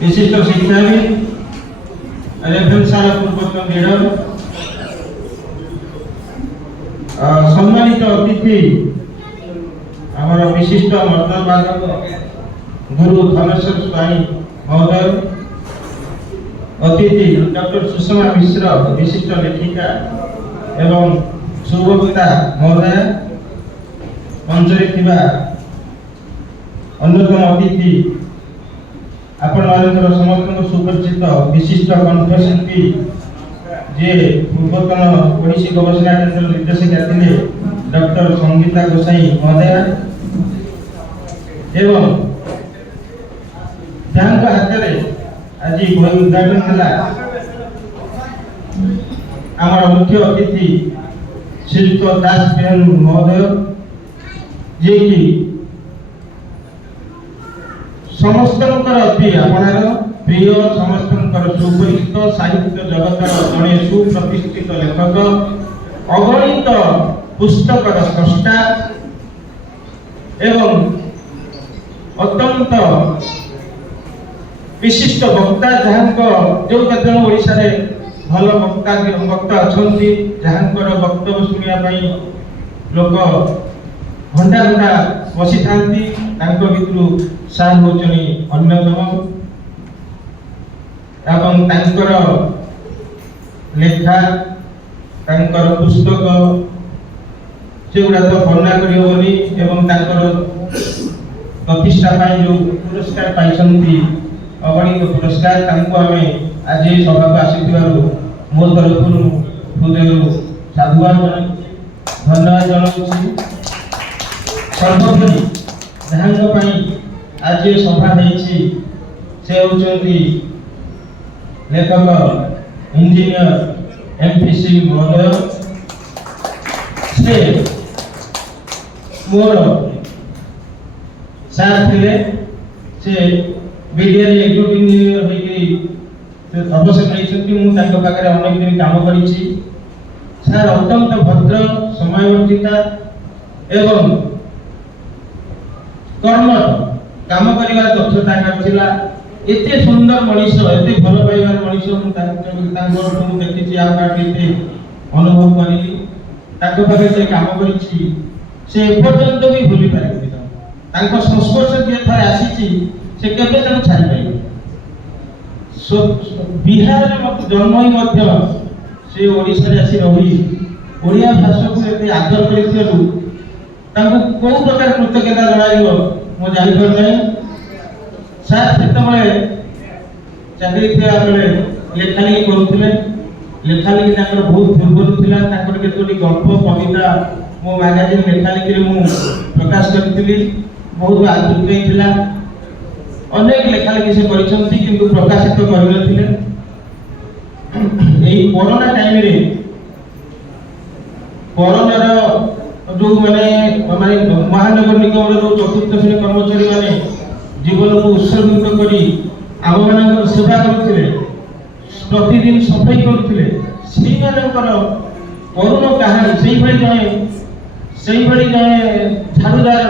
विशिष्ट शिक्षाविद रेफरेंसार पूर्वतन लीडर सम्मानित अतिथि आमर विशिष्ट मर्दवादक गुरु धनेश्वर स्वाई महोदय, अतिथि डॉक्टर सुषमा मिश्र विशिष्ट लेखिका एवं सुभोक्ता महोदय, मंचरे थिबा अन्यतम अतिथि आपण मानकर समस्त सुपरिचित विशिष्ट कंठशिल्पी जे पूर्वतन ओडिसी गवेषणा केन्द्र निर्देशिका थिले डॉक्टर संगीता गोसाई महोदय एवं जहाँक हाथ आज बही उद्घाटन है आमर मुख्य अतिथि श्रीयुक्त दास बेहन महोदय जे कि समस्त अति आपणार प्रिय समस्त सुपरिचित साहित्य जगतर जड़े सुप्रतिष्ठित लेखक अगणित पुस्तक स्रष्टा एवं अत्यंत विशिष्ट वक्ता जहाँ जो केतन ओडिशा रे भल वक्ता अच्छा जहाँकर वक्तव्य शुणापी लोक घंटा घंटा बसी था भितर सार होचनी अन्यतम एवं लेखा पुस्तक से गुड़ा तो वर्णना करनी एवं प्रतिष्ठा जो पुरस्कार पाई अगणित पुरस्कार आम आज सभा को आसी मो तरफ हृदय साधुवाद धन्यवाद जनाऊँ। सर्वोपरि जहाँ आज सभा से होती लेखक इंजीनियर MP सिंह महोदय से मोर सार थे से बीडीआर एग्जीक्यूटिव इंजीनियर होकर अवसर नहीं पाखे अनेक दिन काम कर सार अत्यंत भद्र समयवर्तिता एवं कर्म काम कर दक्षता करथिला एते सुंदर मनीष एते भल पाइबार मनीष देखी अनुभव करी पाखे से काम कर से एपर्यंत भी भूली पारे संस्पर्श जे थे आसी से केबे छाड़ी पारे बिहार में जन्म ही से ओडिशा आसी रही ओडिया भाषा को एते आदर कर कौ प्रकार कृतज्ञता जनाइब मो जापर ना सार से चाकरी बेले लेखालेखी करुले लेखालेखी बहुत दुर्बल था केतोटी गल्प कविता मो मैगाजिन लेखालेखी मुझे प्रकाश करी बहुत आदृत होता अनेक लेखालेखी से प्रकाशित कर कोरोना टाइम रे कोरोनार जो माने महानगर निगम जो चतुर्थ श्रेणी कर्मचारी माने जीवन को उत्सर्गित करी आम मान सेवा करते प्रतिदिन सफाई करते करुण कहानी जड़े झाड़ूदार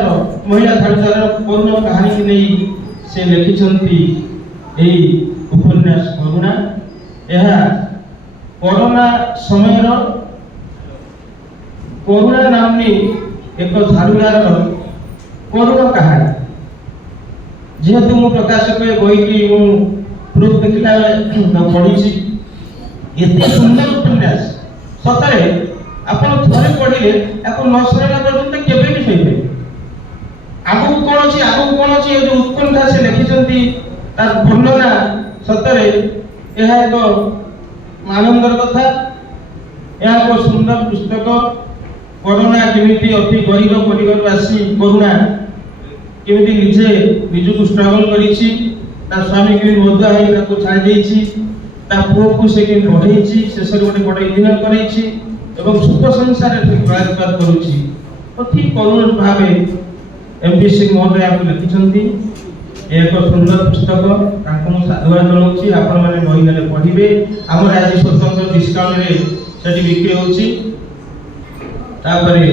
महिला झाड़ूदार करुण कहानी की नहीं से लिखिं उपन्यास करुणा यह कोरोना समय करुणा नामनी एक झाड़ूदार करुण कहानी जेहेतु मु प्रकाशक बही की प्रूफ देखला पढ़ी एत सुंदर उपन्यास सतरे आपड़ थे पढ़े न सरला पर्यटन केवे भी सही आगू कौन अच्छी जो उत्कंठा से लिखिं तार वर्णना सतरे यह एक आनंदर कथा यह एक सुंदर पुस्तक कोरोना केमिति अति गरीब परिवार आसी करुणा केमिति निजे निजको स्ट्रगल करिछि ता स्वामी के मध्य है छाड़ देछि ता पुओ को से के पढ़ेछि शेष गोटे बड़ इंजीनियर करैछि एवं सुख संसार प्रयासपात करुछि अति करुण भाव MP सिंह महोदय आपको लिखिछंती एक सुंदर पुस्तक तांको साधुवाद जनाउछि आपण माने बही नेले पढ़िबे हमर आज स्वतंत्र डिस्काउंट रे सेठी बिक्री होछि तापरे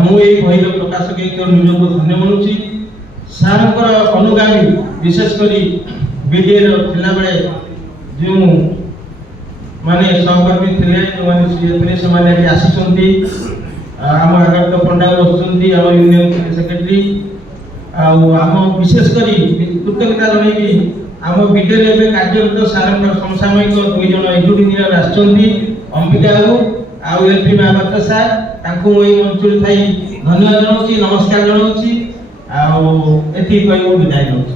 मु ए बही प्रकाशक निजको धन्य मनुछि सारंकर अनुगामी विशेष करी ବିଡିଏର ଥିଲାବେଳେ ଯେଉଁ ମାନେ ସହକର୍ମୀ ଥିଲେ ଯେଉଁମାନେ ସେମାନେ ଏଠି ଆସିଛନ୍ତି। ଆମ ଆଗରେ ତ ପଣ୍ଡା ବସୁଛନ୍ତି ଆମ ୟୁନିୟନ ସେକ୍ରେଟାରୀ। ଆଉ ଆମ ବିଶେଷ କରି କୃତଜ୍ଞତା ଜଣେଇବି ଆମ ବିଡିଏରେ ଏବେ କାର୍ଯ୍ୟରତ ସମସାମୟିକ 2 ଜଣ ଏଜୁଡି ଇଞ୍ଜିନିୟର ଆସିଛନ୍ତି, ଅମ୍ବିକା ବାବୁ ଆଉ ଏଲପି ମହାପାତ୍ର ସାର୍। ତାଙ୍କୁ ମୁଁ ଏଇ ମଞ୍ଚରେ ଥାଇ ଧନ୍ୟବାଦ ଜଣାଉଛି, ନମସ୍କାର ଜଣାଉଛି। ଆଉ ଏତିକି କହି ମୁଁ ବିଦାୟ ନେଉଛି।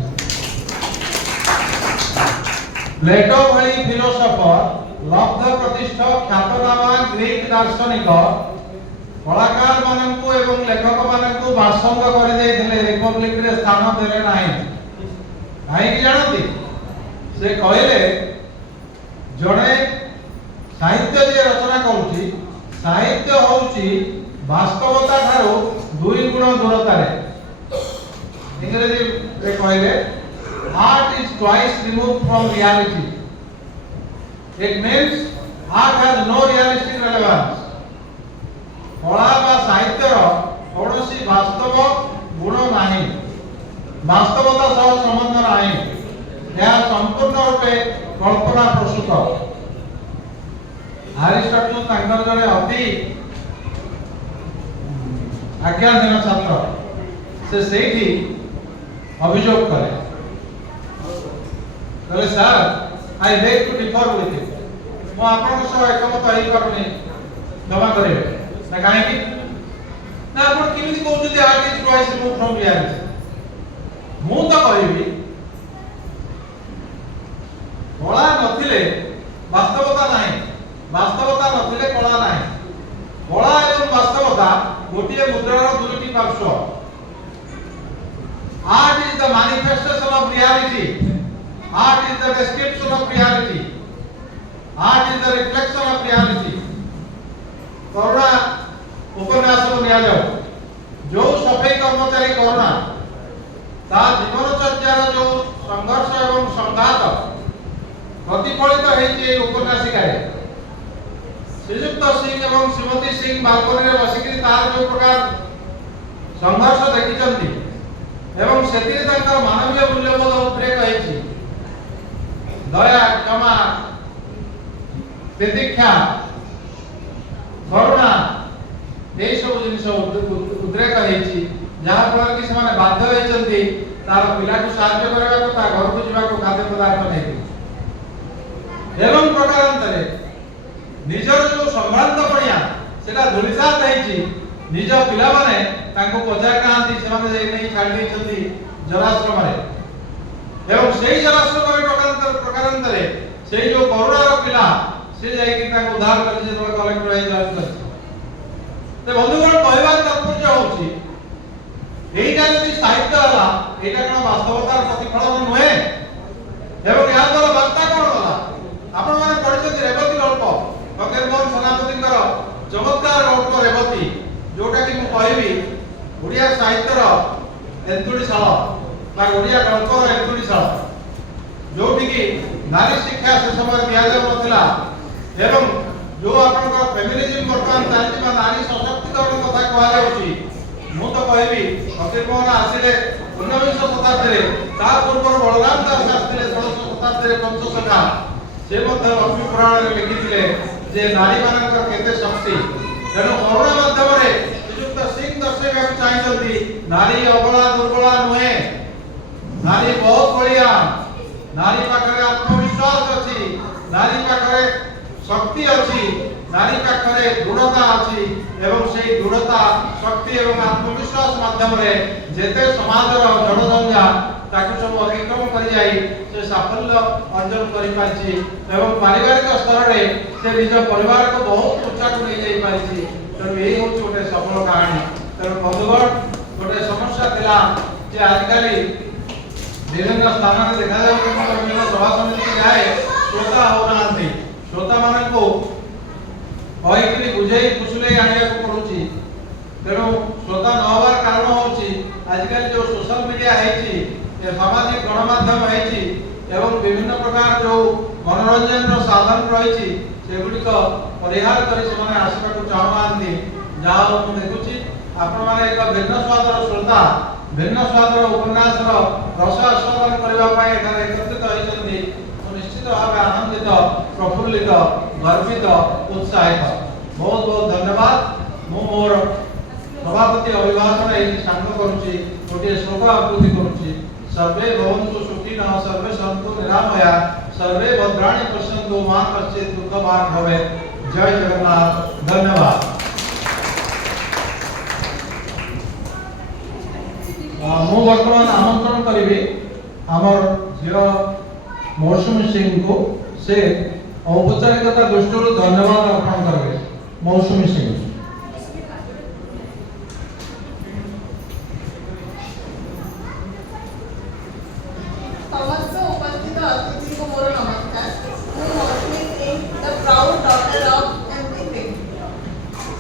ପ୍ଲେଟୋ ଭଳି ଫିଲୋସଫର, ଲବ୍ଧ ପ୍ରତିଷ୍ଠ ଖ୍ୟାତନାମା ଗ୍ରୀକ ଦାର୍ଶନିକ କଳାକାର ମାନଙ୍କୁ ଏବଂ ଲେଖକ ମାନଙ୍କୁ ବାସନ୍ଦ କରିଦେଇଥିଲେ, ରିପବ୍ଲିକରେ ସ୍ଥାନ ଦେଲେ ନାହିଁ। କାହିଁକି ଜାଣନ୍ତି? ସେ କହିଲେ ଜଣେ ସାହିତ୍ୟ ଯିଏ ରଚନା କରୁଛି, ସାହିତ୍ୟ ହେଉଛି ବାସ୍ତବତା ଠାରୁ 2 ଗୁଣ ଦୂରତାରେ। ଇଂରେଜୀରେ କହିଲେ art is twice removed from reality. It means art has no realistic relevance. कला बा साहित्यर कौनसी वास्तव गुण नहीं, वास्तवता सह संबंध नहीं, यह संपूर्ण रूपे कल्पना प्रस्तुत। अरिस्टोटल तांकर जड़े अति आज्ञाधीन छात्र से सेठी अभियोग करे कहले sir I beg to differ with you, मो आपन सह एकमत होई पारुनी, क्षमा करिवे ना। काहे ना आपण केमिति कहउछथि art is twice remove from reality? मु तो कहबी कला नथिले वास्तवता नाही, वास्तवता नथिले कला नाही। कला एवं वास्तवता गोटिए मुद्रार दुईटी पार्श्व। Art is the manifestation of reality, art is the description of reality, art is the reflection of reality. करुणा उपन्यास को निया जाओ, जो सफाई कर्मचारी करुणा ता जीवनचर्यार जो संघर्ष एवं संघात प्रतिफलित होइछि उपन्यासिकारे। श्रीयुक्त सिंह एवं श्रीमती सिंह बालकनी रे बसिकरी तार जो प्रकार संघर्ष देखिचंती एवं सेतिरे तांकर मानवीय मूल्यबोध उद्रेक होइछि। दया, क्षमा, तितिक्षा, करुणा ए सब जिनिस उद्रेक होइछि, जहा फल कि सेमाने बाध्य होइचंती तार पिला को साहाय्य करबा को, ता घर को जीवा को खाद्य पदार्थ नै एवं प्रकारांतरे निजर जो संभ्रांत पड़िया सेटा धुलिसात होइछि। निज पिला माने तांको पचार कांती सेमाने नै छाडी दैछंती जलाश्रम रे, एवं सेही जलाश्रम रे प्रकारांतरे सेही जो करुणार पिला से जाई कि तांको उद्धार कर जे कलेक्टर होई जाय। ते बंधुगण कहबार तात्पर्य होछि एइटा जदि साहित्य हला, एइटा कोन वास्तवतार प्रतिफलन नुहे। एवं या द्वारा वार्ता कोन हला? आपण माने पढिछथि रेवती गल्प, फकीर मोहन सेनापतिकर चमत्कार गल्प रेवती, जोटा कि मु कहबी ओडिया साहित्यर एंतुडीशाल बा ओडिया गल्पर एंतुडीशाल, जोटी कि नारी शिक्षा से समय दिया जाउ नथिला। एवं जो आपनकर फेमिनिज्म वर्तमान चालिछि बा नारी सशक्तिकरण कथा कहला जाउछि, मु तो कहबी फकीर मोहन आसिले 19वीं शताब्दी रे, ता पूर्व बलराम दास आसिले 16th शताब्दी रे पंचसखा। से मध्य लक्ष्मी पुराण रे लिखिथिले जे नारी मानकर केते शक्ति। तेणु करुणा माध्यम रे श्रीयुक्त सिंह दर्शेबा चाहिछंती नारी अबला दुर्बला नुहे, नारी बहुत बलिया, नारी पाखरे आत्मविश्वास अछि, नारी पाखरे शक्ति अछि, नारी पाखरे दृढ़ता अछि। एवं से दृढ़ता, शक्ति एवं आत्मविश्वास माध्यम रे जेते समाजर जड़जंजा ताकु सब अतिक्रम करि जाई से साफल्य अर्जन करि पाछि। एवं पारिवारिक स्तर रे से निज परिवार को बहुत ऊंचा को ले जाई पाछि। तेणु एही होछ गोटे सफल कहानी। तेणु बंधुगण गोटे समस्या थिला जे आजकल विभिन्न स्थान में देखा जाए विभिन्न सभा समिति जाए श्रोता हो नांती, श्रोता माने को कहिकरी बुझेई फुसुले आनिया को पड़ुची। तेणु श्रोता न होवार कारण होची आजकल जो सोशल मीडिया हेची, ए सामाजिक गणमाध्यम हेची एवं विभिन्न प्रकार जो मनोरंजन रो साधन रहिची सेगुडी को परिहार करी सेमाने आसीबा को चाहनांती। जाओ मु देखुची आपण माने एक भिन्न स्वादर श्रोता, भिन्न स्वादर उपन्यास रो रस आस्वादन करबा पाए एठारे एकत्रित होई निश्चित भाव आनंदित प्रफुल्लित गर्वित उत्साहित बहुत बहुत धन्यवाद मु मोर सभापति अभिभाषण ये सांग करुच्ची गोटे श्लोक आकृति करुच्ची सर्वे भवन्तु सुखिनः सर्वे सन्तु निरामया सर्वे भद्राणि पश्यन्तु मा कश्चित् दुःखभाग् भवेत्। जय जगन्नाथ। धन्यवाद। मु वर्तमान आमंत्रण करी आमर झील मौसुमी सिंह को से औपचारिकता दृष्टि धन्यवाद अर्पण करेंगे। मौसुमी सिंह समस्त उपस्थित अतिथि को मोर नमस्कार। मैं मौसुमी Singh, the proud daughter of MP Singh.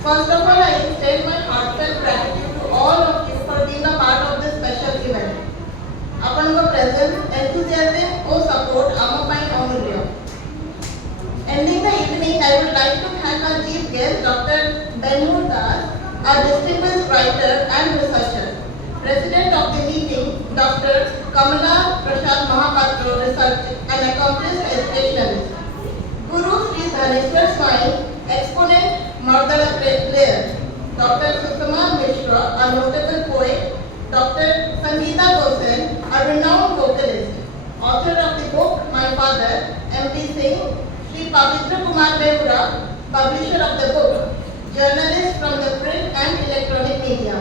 First of all, I extend my heartfelt gratitude to all of you for being a part of this special event. आपनका presence, enthusiasm और support आम पाई अमूल्य। Ending the evening, I would like to thank our chief guest, Dr. Benhur Das, our distinguished writer and researcher. President of the meeting, Dr. Kamala Prasad Mahapatra, researcher and accomplished educationalist. Guru Sri Dhaneshwar Swami, exponent, Mardana player. Dr. Susama Mishra, a notable poet. Dr. Sangeeta Gosen, a renowned vocalist. Author of the book My Father, MP Singh. Sri Pavitra Kumar Behura, publisher of the book. Journalist from the print and electronic media.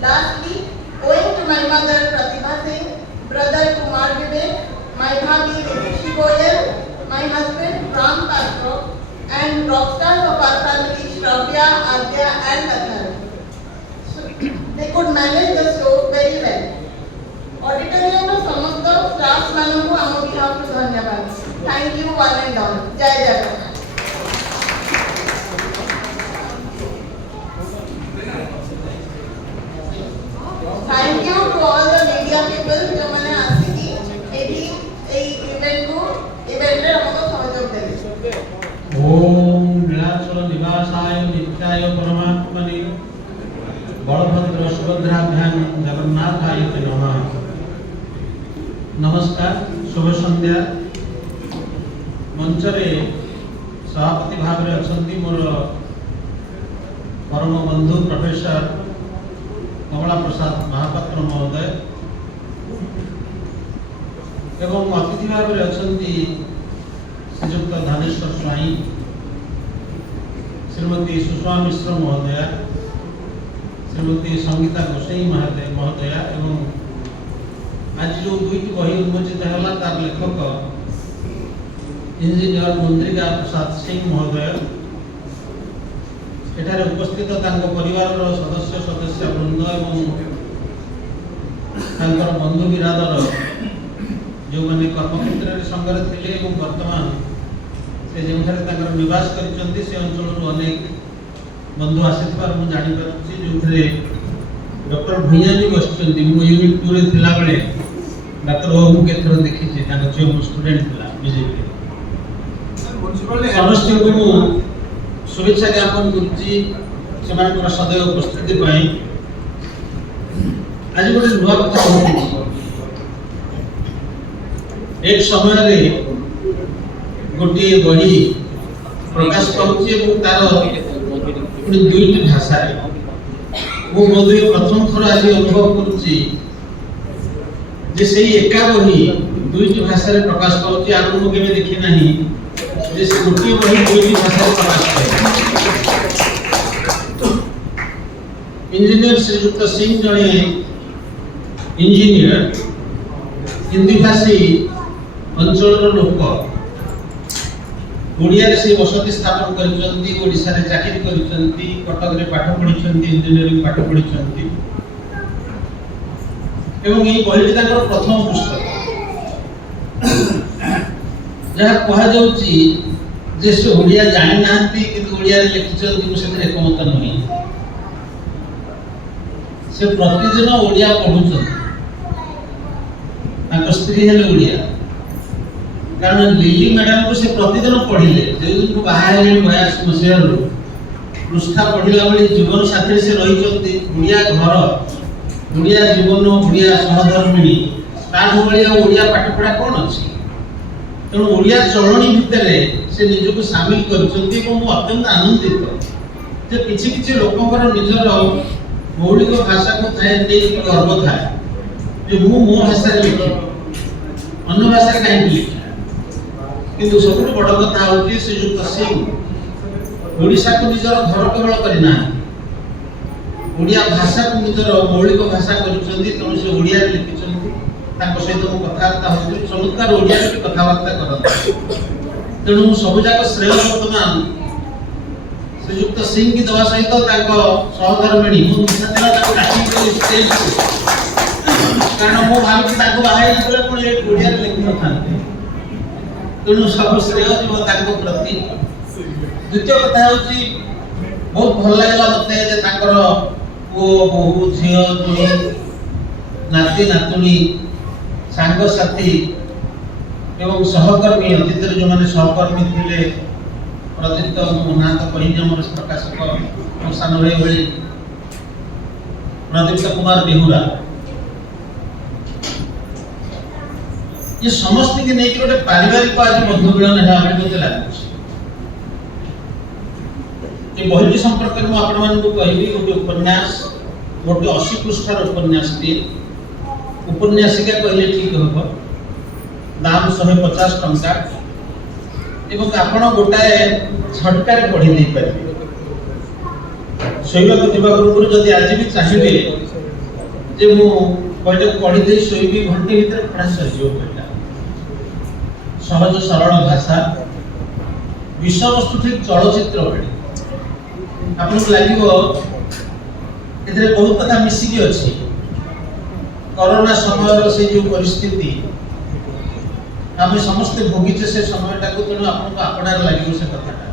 Lastly, owing to my mother Pratibha Singh, brother Kumar Vivek, my bhabi Rishi Goyal, my husband Ram Patro, and rock stars of our family Shravya, Adya and Athar. So, they could manage the show very well. Auditorium में समस्त staff मानों को हम behalf से धन्यवाद। Thank you one and all. जय Jagannath. Thank you to all the media people जो मैंने आसी थी एडी ए इवेंट रे हमको सहयोग देले। ओम नीलाचल निवासाय नित्याय परमात्मने बलभद्र सुभद्राभ्यां जगन्नाथाय नमः। नमस्कार, शुभ संध्या। मंचरे सभापति भाव में अछंती मोर परम बंधु प्रोफेसर कमला प्रसाद महापात्र महोदय एवं अतिथि भाव में अछंती श्रीयुक्त धानेश्वर स्वाई, श्रीमती सुषमा मिश्र महोदया, श्रीमती संगीता गोसाई महोदया एवं आज जो दुईटी बही उन्मोचित है तार लेखक इंजीनियर मुंद्रिका प्रसाद सिंह महोदय एठारे उपस्थित परिवार सदस्य सदस्य वृंद एवं बंधु बिरादर जो मैंने कर्मक्षेत्र में संगरे थे एवं वर्तमान से जो निवास कर से अंचल अनेक बंधु आसी जापर जो डॉक्टर भूया भी बस यूनिट 2 रे थिला बेले डॉक्टर बाबू के थोड़ा देखी जो स्टूडेंट था बीजेपी समस्त को शुभेच्छा ज्ञापन करुच्ची से सदैव उपस्थिति आज गोटे नुआ कथा कहूँ। एक समय गोटे बही प्रकाश पाँच तार दुईट भाषा बोधे प्रथम थर आज अनुभव करुच्ची एका बही दुईट भाषा प्रकाश पाँच आगे मुझे देखी ना गोटे बही दुईट भाषा प्रकाश पाए। इंजीनियर श्रीयुक्त सिंह जड़े इंजीनियर हिंदी भाषी अंचल लोक ओडिया से बसति स्थापन करिसें चाकरी कटक रे पाठ पढ़ी इंजीनियरिंग पाठ पढ़ी एवं ये बही प्रथम पुस्तक जहाँ कह से ओडिया जानी ना कि ओडिया लिखिं से एकमत नुहे से प्रतिदिन ओडिया पढ़ुं स्त्री हेले ओडिया कारण लिली मैडम को से प्रतिदिन पढ़िले जो दिन को बाहर 82 मसीह पृष्ठा पढ़िला बेले जीवन साथी से रही ओडिया घर ओडिया जीवन ओडिया सहधर्मिणी ओडिया पाठ पढ़ा कौन अच्छी ତେଣୁ ଓଡ଼ିଆ ଚଳଣି ଭିତରେ ସେ ନିଜକୁ ସାମିଲ କରିଛନ୍ତି ଏବଂ ମୁଁ ଅତ୍ୟନ୍ତ ଆନନ୍ଦିତ ଯେ କିଛି କିଛି ଲୋକଙ୍କର ନିଜର ମୌଳିକ ଭାଷାକୁ ଥାଏ ନେଇ ଗର୍ବ ଥାଏ ଯେ ମୁଁ ମୋ ଭାଷାରେ ଲେଖିବି, ଅନ୍ୟ ଭାଷାରେ କାହିଁକି ଲେଖିବି। କିନ୍ତୁ ସବୁଠୁ ବଡ଼ କଥା ହେଉଛି ଶ୍ରୀଯୁକ୍ତ ସିଂ ଓଡ଼ିଶାକୁ ନିଜର ଘର କେବଳ କରିନାହାନ୍ତି, ଓଡ଼ିଆ ଭାଷାକୁ ନିଜର ମୌଳିକ ଭାଷା କରିଛନ୍ତି। ତେଣୁ ସେ ଓଡ଼ିଆରେ ଲେଖିଛନ୍ତି। ତାଙ୍କ ସହିତ ମୁଁ କଥାବାର୍ତ୍ତା ହେଉଥିଲି, ଚମତ୍କାର ଓଡ଼ିଆରେ ବି କଥାବାର୍ତ୍ତା କରନ୍ତି। ତେଣୁ ମୁଁ ସବୁଯାକ ଶ୍ରେୟ ବର୍ତ୍ତମାନ ଶ୍ରୀଯୁକ୍ତ ସିଂ କି ଦେବା ସହିତ ତାଙ୍କ ସହଧର୍ମିଣୀ ମୁଁ ନିଶାଥିଲା ତାକୁ ଡାକିକି ଷ୍ଟେଜକୁ, କାରଣ ମୁଁ ଭାବୁଛି ତାଙ୍କୁ ବାହା ହେଇଥିଲେ ପୁଣି ଏ ଓଡ଼ିଆରେ ଲେଖିନଥାନ୍ତି। ତେଣୁ ସବୁ ଶ୍ରେୟ ଯିବ ତାଙ୍କ ପ୍ରତି। ଦ୍ୱିତୀୟ କଥା ହେଉଛି ବହୁତ ଭଲ ଲାଗିଲା ମୋତେ ଯେ ତାଙ୍କର ପୁଅ ବୋହୂ ଝିଅ ଜୋଇଁ ନାତି ନାତୁଣୀ ସାଙ୍ଗସାଥୀ ଏବଂ ସହକର୍ମୀ ଅତୀତରେ ଯେଉଁମାନେ ସହକର୍ମୀ ଥିଲେ ପ୍ରଦୀପ୍ତ ମୋ ନାଁ ତ କହିନି ଆମର ପ୍ରକାଶକ ମୋ ସାନ ଭାଇ ଭଳି ପ୍ରଦୀପ୍ତ କୁମାର ବେହୁରା ଏ ସମସ୍ତଙ୍କୁ ନେଇକି ଗୋଟେ ପାରିବାରିକ ଆଜି ବନ୍ଧୁ ମିଳନ ହେଲା ଭଳି ମୋତେ ଲାଗୁଛି। ଏ ବହିଟି ସମ୍ପର୍କରେ ମୁଁ ଆପଣମାନଙ୍କୁ କହିବି ଗୋଟେ ଉପନ୍ୟାସ, ଗୋଟେ 80 ପୃଷ୍ଠାର ଉପନ୍ୟାସଟି। ଉପନ୍ୟାସିକା କହିଲେ ଠିକ ହେବ, ଦାମ 150 ଟଙ୍କା ଏବଂ ଆପଣ ଗୋଟାଏ ଝଟକାରେ ପଢି ଦେଇପାରିବେ। ଶୋଇବାକୁ ଯିବା ପୂର୍ବରୁ ଯଦି ଆଜି ବି ଚାହିଁବେ ଯେ ମୁଁ ବହିଟାକୁ ପଢି ଦେଇ ଶୋଇବି, ଘଣ୍ଟେ ଭିତରେ ପଢା ସରିଯିବ। ବହିଟା ସହଜ ସରଳ ଭାଷା, ବିଷୟବସ୍ତୁ ଠିକ ଚଳଚ୍ଚିତ୍ର ଭଳି। ଆପଣଙ୍କୁ ଲାଗିବ ଏଥିରେ ବହୁତ କଥା ମିଶିକି ଅଛି। କରୋନା ସମୟର ସେ ଯେଉଁ ପରିସ୍ଥିତି ଆମେ ସମସ୍ତେ ଭୋଗିଛେ ସେ ସମୟଟାକୁ, ତେଣୁ ଆପଣଙ୍କୁ ଆପଣାରେ ଲାଗିବ ସେ କଥାଟା।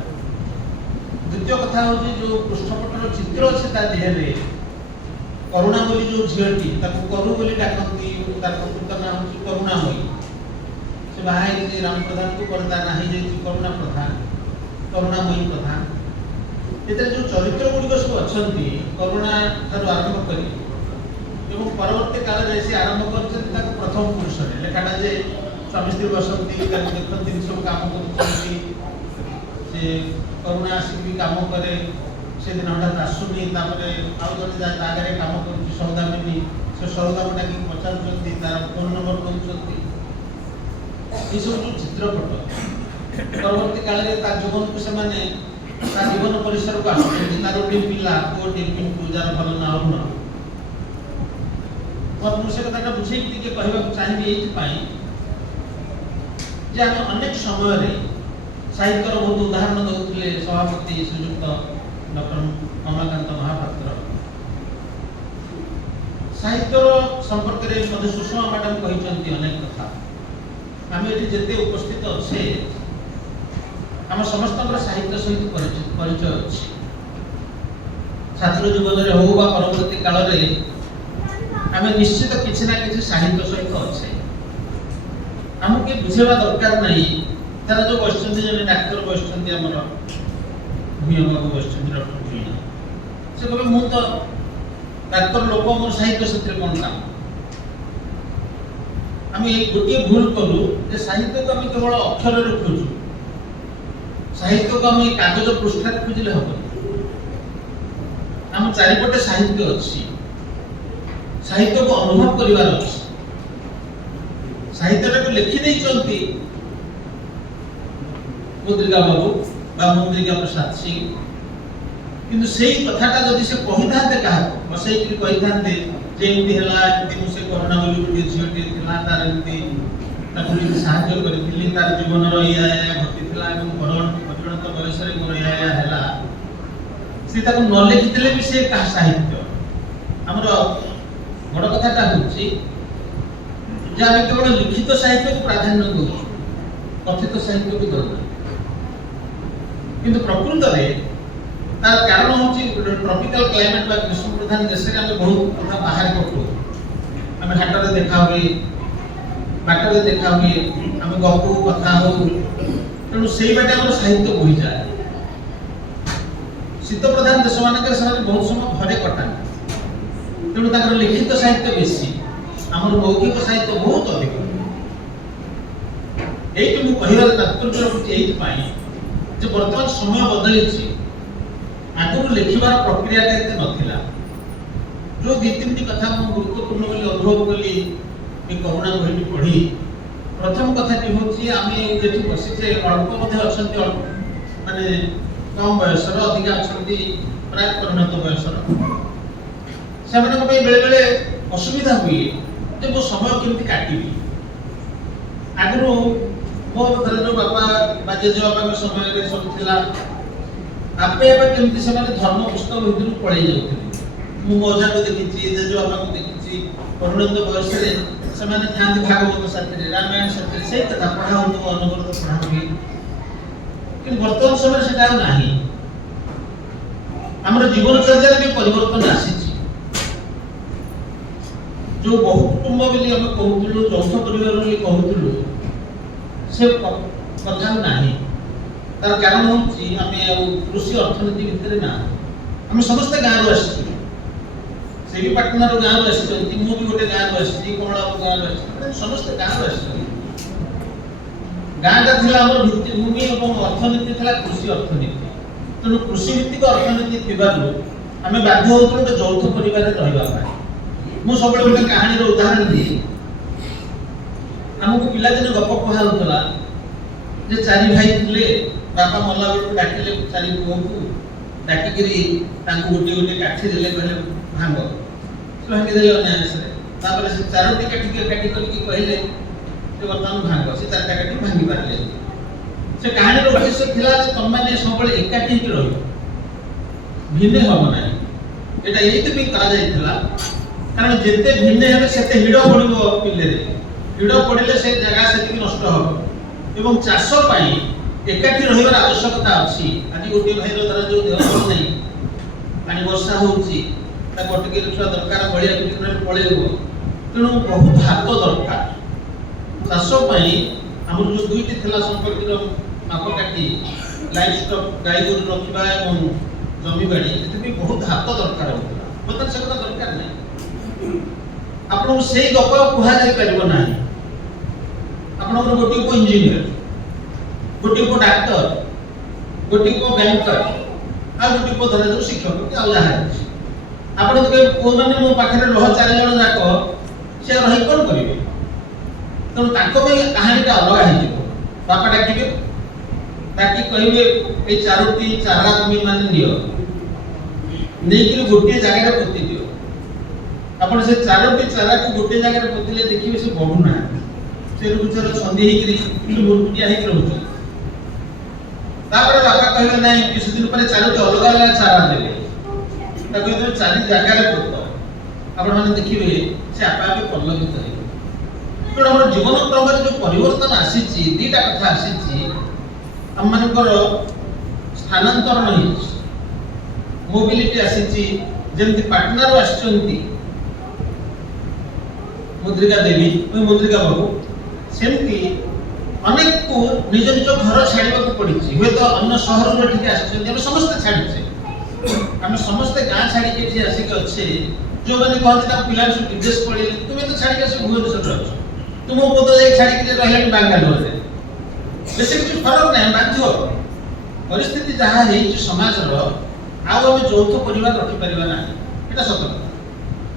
ଦ୍ୱିତୀୟ କଥା ହେଉଛି ଯେଉଁ ପୃଷ୍ଠପଟର ଚିତ୍ର ଅଛି ତା ଦେହରେ କରୁଣା ବୋଲି ଯେଉଁ ଝିଅଟି, ତାକୁ କରୁ ବୋଲି ଡାକନ୍ତି, ତାର ପ୍ରକୃତ ନାଁ ହେଉଛି କରୁଣାମୟୀ। ସେ ବାହା ହେଇଛି ରାମ ପ୍ରଧାନକୁ, ପରେ ତା ନାଁ ହେଇଯାଇଛି କରୁଣା ପ୍ରଧାନ, କରୁଣାମୟୀ ପ୍ରଧାନ। ଏଥିରେ ଯେଉଁ ଚରିତ୍ର ଗୁଡ଼ିକ ସବୁ ଅଛନ୍ତି କରୁଣା ଠାରୁ ଆରମ୍ଭ କରି ଏବଂ ପରବର୍ତ୍ତୀ କାଳରେ ସେ ଆରମ୍ଭ କରିଛନ୍ତି ତାକୁ ପ୍ରଥମ ପୁରୁଷରେ ଲେଖାଟା ଯେ ସ୍ୱାମୀ ସ୍ତ୍ରୀ ବସନ୍ତି, ତାକୁ ଦେଖନ୍ତି ସବୁ କାମ କରୁଛନ୍ତି। ସେ କରୁଣା ଆସିକି କାମ କରେ, ସେଦିନ ହଠାତ୍ ଆସୁନି, ତାପରେ ଆଉ ଜଣେ ତା ଆଗରେ କାମ କରୁଛି ସୌଦାମିନୀ, ସେ ସୌଦାମ ଡାକିକି ପଚାରୁଛନ୍ତି, ତାର ଫୋନ୍ ନମ୍ବର ଦେଉଛନ୍ତି। ଏସବୁ ଯେଉଁ ଚିତ୍ରପଟ ପରବର୍ତ୍ତୀ କାଳରେ ତା ଜୀବନକୁ ସେମାନେ ତା ଜୀବନ ପରିସରକୁ ଆସୁଛନ୍ତି। ତାର ଗୋଟେ ପିଲା ପୁଅଟି ପିଣ୍ଟୁ, ଯାର ଭଲ ନାଁ ଅରୁଣ। ମୁଁ ସେ କଥାଟା ବୁଝେଇକି ଟିକେ କହିବାକୁ ଚାହିଁବି ଏଇଥିପାଇଁ ଯେ ଆମେ ଅନେକ ସମୟରେ ସାହିତ୍ୟର ବହୁତ ଉଦାହରଣ ଦେଉଥିଲେ ସଭାପତି ଶ୍ରୀଯୁକ୍ତ ଡକ୍ଟର କମଳାକାନ୍ତ ମହାପାତ୍ର। ସାହିତ୍ୟର ସମ୍ପର୍କରେ ମଧ୍ୟ ସୁଷମା ମ୍ୟାଡାମ କହିଛନ୍ତି ଅନେକ କଥା। ଆମେ ଏଠି ଯେତେ ଉପସ୍ଥିତ ଅଛେ ଆମ ସମସ୍ତଙ୍କର ସାହିତ୍ୟ ସହିତ ପରିଚୟ ଅଛି। ଛାତ୍ର ଜୀବନରେ ହଉ ବା ପରବର୍ତ୍ତୀ କାଳରେ ଆମେ ନିଶ୍ଚିତ କିଛି ନା କିଛି ସାହିତ୍ୟ ସହିତ ଅଛେ। ଆମକୁ କିଏ ବୁଝେଇବା ଦରକାର ନାହିଁ। ତାର ଯୋଉ ବସିଛନ୍ତି ଜଣେ ଡାକ୍ତର ବସିଛନ୍ତି, ଆମର ଭୂୟାଁ ବାବୁ ବସିଛନ୍ତି, ଡକ୍ଟର ଭୂୟାଁ, ସେ କହିବେ ମୁଁ ତ ଡାକ୍ତର ଲୋକ, ମୋର ସାହିତ୍ୟ ସେଥିରେ କ'ଣ କାମ। ଆମେ ଗୋଟିଏ ଭୁଲ କଲୁ ଯେ ସାହିତ୍ୟକୁ ଆମେ କେବଳ ଅକ୍ଷରରେ ଖୋଜୁ, ସାହିତ୍ୟକୁ ଆମେ କାଗଜ ପୃଷ୍ଠାରେ ଖୋଜିଲେ ହବନି। ଆମ ଚାରିପଟେ ସାହିତ୍ୟ ଅଛି, ସାହିତ୍ୟକୁ ଅନୁଭବ କରିବାର ଅଛି। ସାହିତ୍ୟଟାକୁ ଲେଖି ଦେଇଛନ୍ତି ମୁଦ୍ରିକା ବାବୁ ବା ମୁଦ୍ରିକା ପ୍ରସାଦ ସିଂ, କିନ୍ତୁ ସେଇ କଥାଟା ଯଦି ସେ କହିଥାନ୍ତେ କାହାକୁ ବସେଇକି କହିଥାନ୍ତେ ଯେ ଏମିତି ହେଲା, ଏମିତି ମୁଁ ସେ କରୁଣା ବୋଲି ଗୋଟିଏ ଝିଅଟିଏ ଥିଲା, ତାର ଏମିତି ତାକୁ ଏମିତି ସାହାଯ୍ୟ କରିଥିଲି, ତାର ଜୀବନର ଏଇଆ ଘଟିଥିଲା ଏବଂ ପରିଣତ ବୟସରେ ମୋର ଏଇଆ ହେଲା, ସେ ତାକୁ ନ ଲେଖିଥିଲେ ବି ସେ କାହା ସାହିତ୍ୟ। ଆମର ବଡ଼ କଥାଟା ହେଉଛି ଯେ ଆମେ କେବଳ ଲିଖିତ ସାହିତ୍ୟକୁ ପ୍ରାଧାନ୍ୟ ଦେଉଛୁ, କଥିତ ସାହିତ୍ୟକୁ ଦେଉନା। କିନ୍ତୁ ପ୍ରକୃତରେ ତାର କାରଣ ହେଉଛି ଟ୍ରପିକାଲ କ୍ଲାଇମେଟ ବା ଗ୍ରୀଷ୍ମ ପ୍ରଧାନ ଦେଶରେ ଆମେ ବହୁତ କଥା ବାହାରେ ପକଉ। ଆମେ ହାଟରେ ଦେଖା ହୁଏ, ବାଟରେ ଦେଖା ହୁଏ, ଆମେ ଗପୁ କଥା ହଉ, ତେଣୁ ସେଇ ବାଟେ ଆମର ସାହିତ୍ୟ ବୋହିଯାଏ। ଶୀତ ପ୍ରଧାନ ଦେଶ ମାନଙ୍କରେ ସେମାନେ ବହୁତ ସମୟ ଘରେ କଟାନ୍ତି, ତେଣୁ ତାଙ୍କର ଲିଖିତ ସାହିତ୍ୟ ବେଶୀ, ଆମର ମୌଖିକ ସାହିତ୍ୟ ବହୁତ ଅଧିକ। এইଠି ମୁଁ କହିବାର ତାତ୍ପର୍ଯ୍ୟ ରଖୁଛି ଏଇଥିପାଇଁ ଯେ ବର୍ତ୍ତମାନ ସମୟ ବଦଳିଛି। ଆଗରୁ ଲେଖିବାର ପ୍ରକ୍ରିୟାଟା ଏତେ ନଥିଲା। ଯୋଉ ଦି ତିନିଟି କଥା ମୁଁ ଗୁରୁତ୍ୱପୂର୍ଣ୍ଣ ବୋଲି ଅନୁଭବ କଲି ଏ କରୁଣା ବହିଟି ପଢ଼ି, ପ୍ରଥମ କଥାଟି ହେଉଛି ଆମେ ଯେଠି ବସିଛେ ଅଳ୍ପ ମଧ୍ୟ ଅଛନ୍ତି, ମାନେ କମ ବୟସର, ଅଧିକା ଅଛନ୍ତି ପ୍ରାୟ ପରିଣତ ବୟସର। ସେମାନଙ୍କ ପାଇଁ ବେଳେବେଳେ ଅସୁବିଧା ହୁଏ ଯେ ମୁଁ ସମୟ କେମିତି କାଟିବି। ଆଗରୁ ମୋ ଘରେ ଯୋଉ ବାପା ବା ଜେଜେବାପାଙ୍କ ସମୟରେ ସବୁ ଥିଲା, ଆପେ ଆପେ କେମିତି ସେମାନେ ଧର୍ମ ପୁସ୍ତକ ଭିତରୁ ପଳେଇ ଯାଉଥିଲେ। ମୁଁ ମୋ ଅଜାକୁ ଦେଖିଛି, ଜେଜେବାପାଙ୍କୁ ଦେଖିଛି, ପରିଣତ ବୟସରେ ସେମାନେ ଥାଆନ୍ତି ଭାଗବତ ସାଥିରେ, ରାମାୟଣ ସାଥିରେ, ସେଇ କଥା ପଢ଼ା ହଉଥିବ, ଅନବରତ ପଢ଼ା ହୁଏ। କିନ୍ତୁ ବର୍ତ୍ତମାନ ସମୟରେ ସେଟା ଆଉ ନାହିଁ। ଆମର ଜୀବନଚର୍ଯ୍ୟାରେ ବି ପରିବର୍ତ୍ତନ ଆସିଛି। ଯୋଉ ବହୁ କୁଟୁମ୍ବ ବୋଲି ଆମେ କହୁଥିଲୁ, ଯୌଥ ପରିବାର ବୋଲି କହୁଥିଲୁ, ସେ କଥା ନାହିଁ। ତାର କାରଣ ହେଉଛି ଆମେ ଆଉ କୃଷି ଅର୍ଥନୀତି ଭିତରେ ନା, ଆମେ ସମସ୍ତେ ଗାଁରୁ ଆସିଛୁ। ସେ ବି ପାଟନାରୁ ଗାଁରୁ ଆସିଛନ୍ତି, ମୁଁ ବି ଗୋଟେ ଗାଁରୁ ଆସିଛି, କମଳାପୁର ଗାଁରୁ ଆସିଛି, ସମସ୍ତେ ଗାଁରୁ ଆସିଛନ୍ତି। ଗାଁଟା ଥିଲା ଆମର ଭିତ୍ତିଭୂମି ଏବଂ ଅର୍ଥନୀତି ଥିଲା କୃଷି ଅର୍ଥନୀତି। ତେଣୁ କୃଷି ଭିତ୍ତିକ ଅର୍ଥନୀତି ଥିବାରୁ ଆମେ ବାଧ୍ୟ ହେଉଥିଲୁ ଗୋଟେ ଯୌଥ ପରିବାରରେ ରହିବା ପାଇଁ। ମୁଁ ସବୁବେଳେ ଗୋଟେ କାହାଣୀର ଉଦାହରଣ ଦିଏ। ଆମକୁ ପିଲାଦିନେ ଗପ କୁହା ହେଉଥିଲା ଯେ ଚାରି ଭାଇ ଥିଲେ, ବାପା ମଲା ବେଳକୁ ଡାକିଲେ ଚାରି ପୁଅକୁ, ଡାକିକିରି ତାଙ୍କୁ ଗୋଟିଏ ଗୋଟିଏ କାଠି ଦେଲେ, କହିଲେ ଭାଙ୍ଗ। ସେ ଭାଙ୍ଗିଦେଲେ ଅନାୟାସରେ। ତାପରେ ସେ ଚାରୋଟି କାଠିକି କାଟି କରିକି କହିଲେ ଯେ ବର୍ତ୍ତମାନ ଭାଙ୍ଗ। ସେ ଚାରିଟା କାଠି ଭାଙ୍ଗି ପାରିଲେ। ସେ କାହାଣୀର ଉଦ୍ଦେଶ୍ୟ ଥିଲା ଯେ ତମମାନେ ସବୁବେଳେ ଏକାଠି ହେଇକି ରହିବ, ଭିନ୍ନ ହବ ନାହିଁ। ଏଇଟା ଏଇଥିପାଇଁ କରାଯାଇଥିଲା କାରଣ ଯେତେ ଭିନ୍ନ ହେବେ ସେତେ ହିଡ଼ ପଡ଼ିବ ବିଲରେ। ହିଡ଼ ପଡ଼ିଲେ ସେ ଜାଗା ସେତିକି ନଷ୍ଟ ହବ। ଏବଂ ଚାଷ ପାଇଁ ଏକାଠି ରହିବାର ଆବଶ୍ୟକତା ଅଛି। ଆଜି ଗୋଟିଏ ଭାଇର ଧର ଯୋଉ ଦେହ ଭଲ ନାହିଁ, ପାଣି ବର୍ଷା ହଉଛି, ତାକୁ ଅଟକି ରଖିବା ଦରକାର, ବଳିଆ ପିଟିରେ ପଳେଇବ। ତେଣୁ ବହୁତ ହାତ ଦରକାର। ଚାଷ ପାଇଁ ଆମର ଯୋଉ ଦୁଇଟି ଥିଲା ସମ୍ପତ୍ତିର ମାପକାଠି, ଲାଇଫ ଷ୍ଟକ୍, ଗାଈ ଗୋରୁ ରଖିବା ଏବଂ ଜମିବାଡ଼ି, ଏଥିପାଇଁ ବହୁତ ହାତ ଦରକାର ହେଉଥିଲା। ବର୍ତ୍ତମାନ ସେ କଥା ଦରକାର ନାହିଁ। ଆପଣଙ୍କୁ ସେଇ ଗପ କୁହାଯାଇ ପାରିବ ନାହିଁ। ଆପଣଙ୍କର ଗୋଟିଏ ପୁଅ ଇଞ୍ଜିନିୟର, ଗୋଟିଏ ପୁଅ ଡାକ୍ତର, ଗୋଟିଏ ପୁଅ ବ୍ୟାଙ୍କର, ଆଉ ଗୋଟିଏ ପୁଅ ଧରାଯାଉ ଶିକ୍ଷକ, ଆଉ ଯାହା ଅଛି। ଆପଣ ଯଦି ପୁଅ ମାନେ ମୋ ପାଖରେ ରହ 4 ଜଣ ଯାକ, ସେ ରହି କ'ଣ କରିବେ? ତେଣୁ ତାଙ୍କ ପାଇଁ କାହାଣୀଟା ଅଲଗା ହେଇଯିବ। ବାପା ଡାକିବେ, ଡାକି କହିବେ ଏଇ 4ଟି ଚାରା ତୁମେ ମାନେ ନିଅ, ନେଇକିରି ଗୋଟିଏ ଜାଗାରେ ପୋତି ଦିଅ। ଆପଣ ସେ 4ଟି ଚାରାକୁ ଗୋଟିଏ ଜାଗାରେ ପୋତିଲେ ଦେଖିବେ ସେ ବଢୁନାହାନ୍ତି। ସେ ରୁଚର ଛନ୍ଦି ହେଇକିରି ମୁରୁଟିଆ ହେଇକି ରହୁଛନ୍ତି। ତାପରେ ବାପା କହିବେ ନାଇଁ, କିଛି ଦିନ ପରେ 4ଟି ଅଲଗା ଅଲଗା ଚାରା ଦେବେ। ତାକୁ କହିବେ 4 ଜାଗାରେ ପୋତ। ଆପଣମାନେ ଦେଖିବେ ସେ ଆପେ ଆପେ ପଲ୍ଲବିତ ହେବେ। ତେଣୁ ଆମର ଜୀବନ କ୍ରମରେ ଯୋଉ ପରିବର୍ତ୍ତନ ଆସିଛି, 2ଟା କଥା ଆସିଛି। ଆମମାନଙ୍କର ସ୍ଥାନାନ୍ତରଣ ହେଇଛି, ମୋବିଲିଟି ଆସିଛି। ଯେମିତି ପାଟନାରୁ ଆସିଛନ୍ତି ମୁଦ୍ରିକା ଦେବୀ, ମୁଦ୍ରିକା ବାବୁ, ସେମିତି ଅନେକକୁ ନିଜ ନିଜ ଘର ଛାଡ଼ିବାକୁ ପଡ଼ିଛି। ହୁଏତ ଅନ୍ୟ ସହରରୁ ଏଠିକି ଆସିଛନ୍ତି, ଆମେ ସମସ୍ତେ ଛାଡ଼ିଛେ। ଆମେ ସମସ୍ତେ ଗାଁ ଛାଡ଼ିକି ଏଠି ଆସିକି ଅଛେ। ଯୋଉମାନେ କହନ୍ତି ତାଙ୍କ ପିଲାଙ୍କୁ ସବୁ ବିଦେଶ ପଳେଇଲେ, ତୁମେ ତ ଛାଡ଼ିକି ଆସି ଭୁବନେଶ୍ୱରରେ ଅଛ, ତୁମ ପୁଅ ତ ଯାଇ ଛାଡ଼ିକି ରହିଲାଣି ବାଙ୍ଗାଲୋରରେ। ବେଶୀ କିଛି ଫରକ ନାହିଁ, ବାଧ୍ୟ। ପରିସ୍ଥିତି ଯାହା ହେଇଛି ସମାଜର, ଆଉ ଆମେ ଯୌଥ ପରିବାର ରଖିପାରିବା ନାହିଁ, ଏଇଟା ସତ କଥା।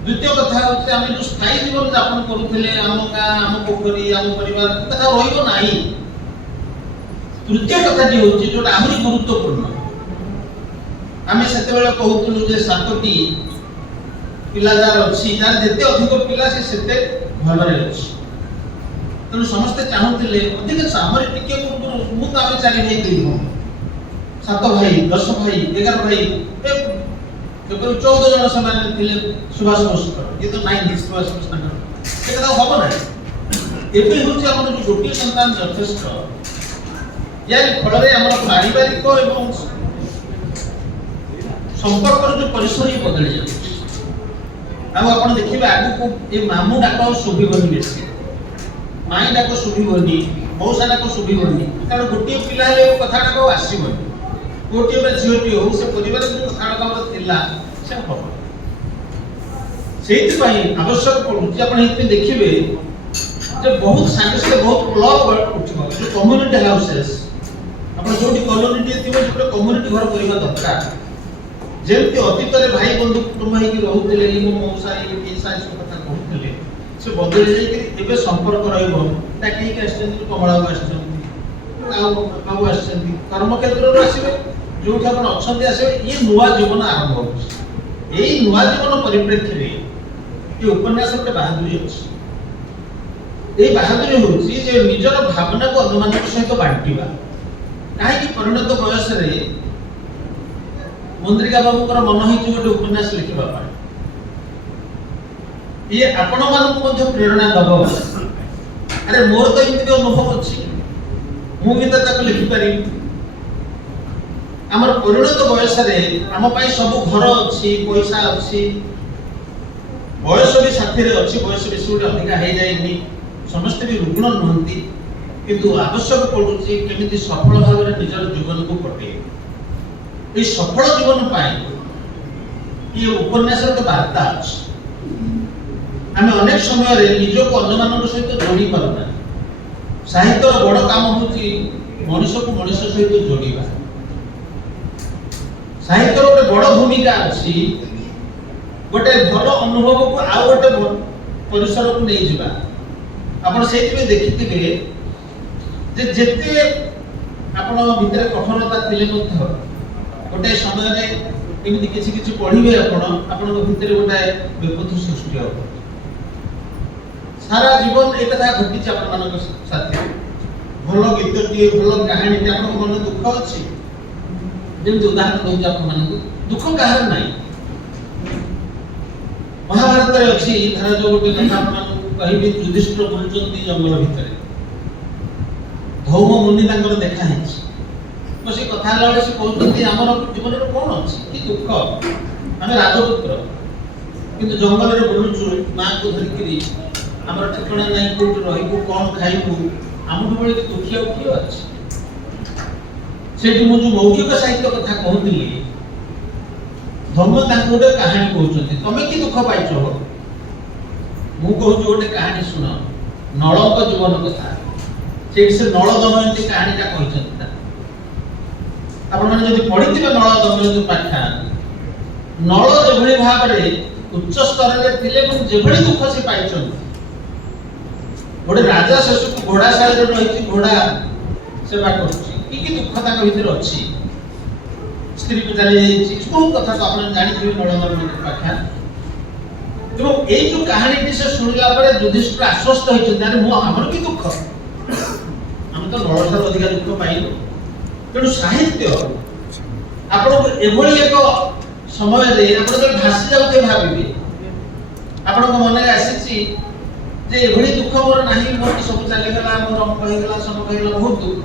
ଦ୍ୱିତୀୟ କଥା ହେଉଛି ଆମେ ଯୋଉ ସ୍ଥାୟୀ ଜୀବନ ଯାପନ କରୁଥିଲେ, ଆମ ଗାଁ, ଆମ ପୋଖରୀ, ଆମ ପରିବାର, କଥା ରହିବ ନାହିଁ। ତୃତୀୟ କଥାଟି ହେଉଛି ଯୋଉଟା ଆହୁରି ଗୁରୁତ୍ୱପୂର୍ଣ୍ଣ। ଆମେ ସେତେବେଳେ କହୁଥିଲୁ ଯେ 7ଟି ପିଲା ଯାହାର ଅଛି, ଯାହାର ଯେତେ ଅଧିକ ପିଲା ସେ ସେତେ ଭଲରେ ଅଛି। ତେଣୁ ସମସ୍ତେ ଚାହୁଁଥିଲେ ଅଧିକାଂଶ, ଆମର ଟିକେ ପୂର୍ବରୁ ମୁଁ ତ ଆମେ 4 ଭାଇ 2 ଭଉଣୀ, 7 ଭାଇ, 10 ଭାଇ, 11 ଭାଇ, ଯେପରି 14 ଜଣ ସେମାନେ ଥିଲେ ସୁଭାଷ ବୋଷଙ୍କର, କିନ୍ତୁ ନାହିଁ ସୁଭାଷ ବୋଷ ତାଙ୍କର। ସେ କଥା ହବ ନାହିଁ। ଏବେ ହେଉଛି ଆମର ଯୋଉ ଗୋଟିଏ ସନ୍ତାନ ଯଥେଷ୍ଟ। ୟାର ଫଳରେ ଆମର ପାରିବାରିକ ଏବଂ ସମ୍ପର୍କର ଯୋଉ ପରିସର ବଦଳି ଯାଉଛି। ଆଉ ଆପଣ ଦେଖିବେ ଆଗକୁ ଏ ମାମୁଁ ଡାକ ଆଉ ଶୁଭିବନି, ବେଶୀ ମାଇଁ ଡାକ ଶୁଭିବନି, ମଉସା ଡାକ ଶୁଭିବନି। କାରଣ ଗୋଟିଏ ପିଲା ହେଲେ କଥାଟା ଆଉ ଆସିବନି। ଗୋଟିଏ ବା ଝିଅଟି ହଉ, ସେ ପରିବାର ଯୋଉ କଥାଟା ଆମର ଥିଲା ସେ ହବ। ସେଇଥିପାଇଁ ଆବଶ୍ୟକ ପଡୁଛି। ଆପଣ ଏଇଥିପାଇଁ ଦେଖିବେ जे बहुत सांगे बहुत क्लब उठिबो जो कम्युनिटी हाउसेस आपण जोटी कॉलोनी थिबो जो कम्युनिटी घर करबा दरकार जेमति अतीत रे भाई बंधु कुटुंब हे कि रहउतले इ मौसा इ सारी सब कथा कहउतले से बदल जाई कि एबे संपर्क रहइबो ताकि के आछन कमला आछन बाबू आछन कर्म क्षेत्र रो आसीबे जो आपण अछंती आसीबे ये नुवा जीवन आरंभ होछ एई नुवा जीवन परिप्रेक्षी रे ये उपन्यास रे बहादुरी अछि ए बहादुरी होछि जे निजर भावना को अनुमान सहित बांटिबा काहे कि परिणत बयस रे मंद्रिका बाबूकर मन होइछि गोटे उपन्यास लिखिबा ପାଇଁ ये आपण मानक मध्य प्रेरणा दबो अरे मोर तो इति अनुभव अछि मु भी ताको लिखि पारि हमर परिणत बयस रे हम ପାଇଁ सब घर अछि पैसा अछि बयस भी साथी रे अछि बयस भी सुड अधिका हे जाइनी समस्त भी रुग्ण नहंती किंतु आवश्यक पडुची केमिति सफल भाव रे निजर जीवन को कटे ए सफल जीवन पाई ये उपन्यास रे वार्ता अछि हमें अनेक समय रे निजो को अन्यमान सहित जोड़ी पारना साहित्य बड़ काम होची मनुष्य को मनुष्य सहित जोड़ीबा साहित्य रो बड़ भूमिका अछि गोटे भल अनुभव को आ गोटे परिसर को नहीं जिबा आपण सेति में देखिथिबे जे जेते आपण भितर कठोरता थिले मध्य गोटे समय रे एमिति किछि किछि पढिबे आपण भितर गोटे विपत्ति सृष्टि हो सारा जीवन एक कथा घटी आपण मानक साथी भल गीत टी भल कहानी टी आपण मन दुख अछि जेम उदाहरण दउछ आपण मानक दुख काहर नाही महाभारत रे अछि धर जो गोटे कथा आपण कहिबे युधिष्ठिर बुलचंदी जंगल भितर धौम मुनि तांकर देखा हिच बसी कथा लाले से कहउतंती हमर जीवन रे कोन अछि कि दुख हम राजपुत्र किंतु जंगल रे बुलुचु मां को धरिकरी हमर ठिकाना नै कोट रहिबो कोन खाइबो हमर बळे कि दुखिया कियो अछि सेठी मु जो मौखिक साहित्य कथा कहउतिली धर्म तांको गोटे कहानी कहउचंती तमे कि दुख पाइछो मु कहउछु गोटे कहानी सुन नळक जीवन कथा से नळ दमयंती कहानीटा कहिसंता आपण माने जदि पढिथिबे नळ दमयंती पाठा नळ जेभଳି भाबरे उच्च स्तर रे थिले ଏବଂ जेभଳି दुख से पाइछन गोटे राजा शेष को घोड़ा साइड रे रहिछि घोड़ा सेवा करछि कि दुख ताक भीतर अछि स्त्री को चली जाइछि बहुत कथा तो आपण जानिथिबे नळ दमयंती पाठा तो ए जो कहानी टी से सुनला परे युधिष्ठिर आश्वस्त होइछन अरे मो हमर की दुख हम तो नळठार अधिक दुख पाइलो तेणु साहित्य आपण एभली एक समय रे आपण तो भासी जाउते भाबिबे आपण को मन रे आसीछि जे एभली दुख मोर नाही मोर सब चले गला मोर अंक हे गला सब हे गला बहुत दुख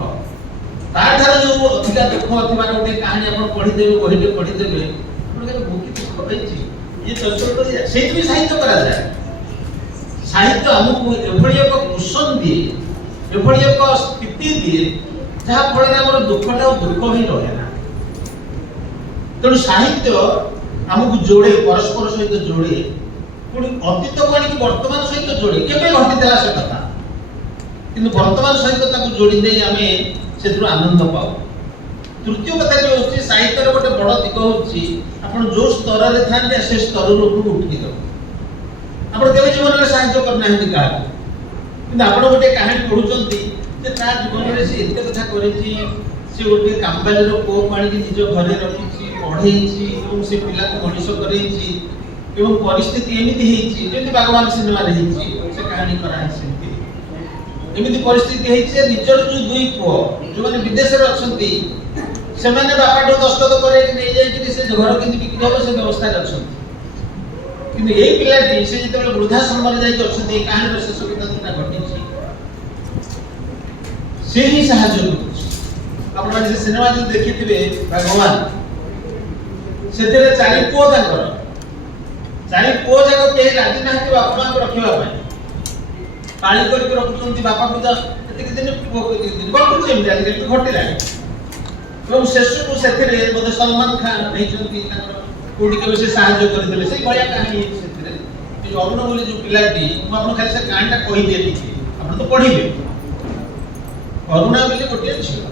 तार थार जो अधिक दुख अथवा गोटे कहानी आपण पढि देबे कहिबे पढि देबे आपण के बहुत दुख पाइछि ये चर्चा तो सेति भी साहित्य करा जाए साहित्य हमको एभली एक कुशन दिए एभली एक स्थिति दिए जहाँ फल हमर दुखटा दुख ही रहे ना तेणु साहित्य हमको जोड़े परस्पर सहित जोड़े पुणी अतीत को आनी वर्तमान सहित जोड़े केबे घटितला से कथा किंतु वर्तमान सहित ताको जोड़ी दे हमें सेथु आनंद पाओ तृतीय कथा जो होची साहित्य रे गोटे बड़ दिग होची आपण जो स्तर रे थांते से स्तर रो उठी दो आपण केबे जीवन रे साहित्य करना हिंदी का किंतु आपण गोटे कहानी पढुचंती जे ता जीवन रे से एते कथा करेची से गोटे कांबाली रो को पानी के निज घरे रखीची पढेची एवं से पिला को मनीष करेची एवं परिस्थिति एमिति हेची जेति भगवान सिनेमा रे हेची से कहानी करा हेची एमिति परिस्थिति हेची निजर जो दुई पुओ जो माने विदेश रे अछंती से माने बापाटो दस्तखत करे नै जाय कि से घर केति बिक्री हो से व्यवस्था करछंती किंतु ए पिलाटी से जेते वृद्धाश्रम रे जाय करछंती कहानी रो शेष कथा घटिची से ही साहाय्य करछ आपण माने से सिनेमा जो देखिथिबे भगवान सेतेरे चारि पुओ तांकर चारि पुओ जाको के राजी नाहति बापा को रखिबा पय पाळी करके रखुचंती बापा पूजा एते दिन पुओ के दिन बापू जेम जाय के घटिला एवं शेष को सेतेरे बोधे सलमान खान नैचंती तांकर कोडी के से साहाय्य करदेले से बढिया कहानी सेतेरे जो अरुण बोली जो पिलाटी म आपन खाली से कहानीटा कहि दिए ठीक आपण ଆପଣ ତ ପଢିବେ। କରୁଣା ବୋଲି ଗୋଟିଏ ଝିଅ,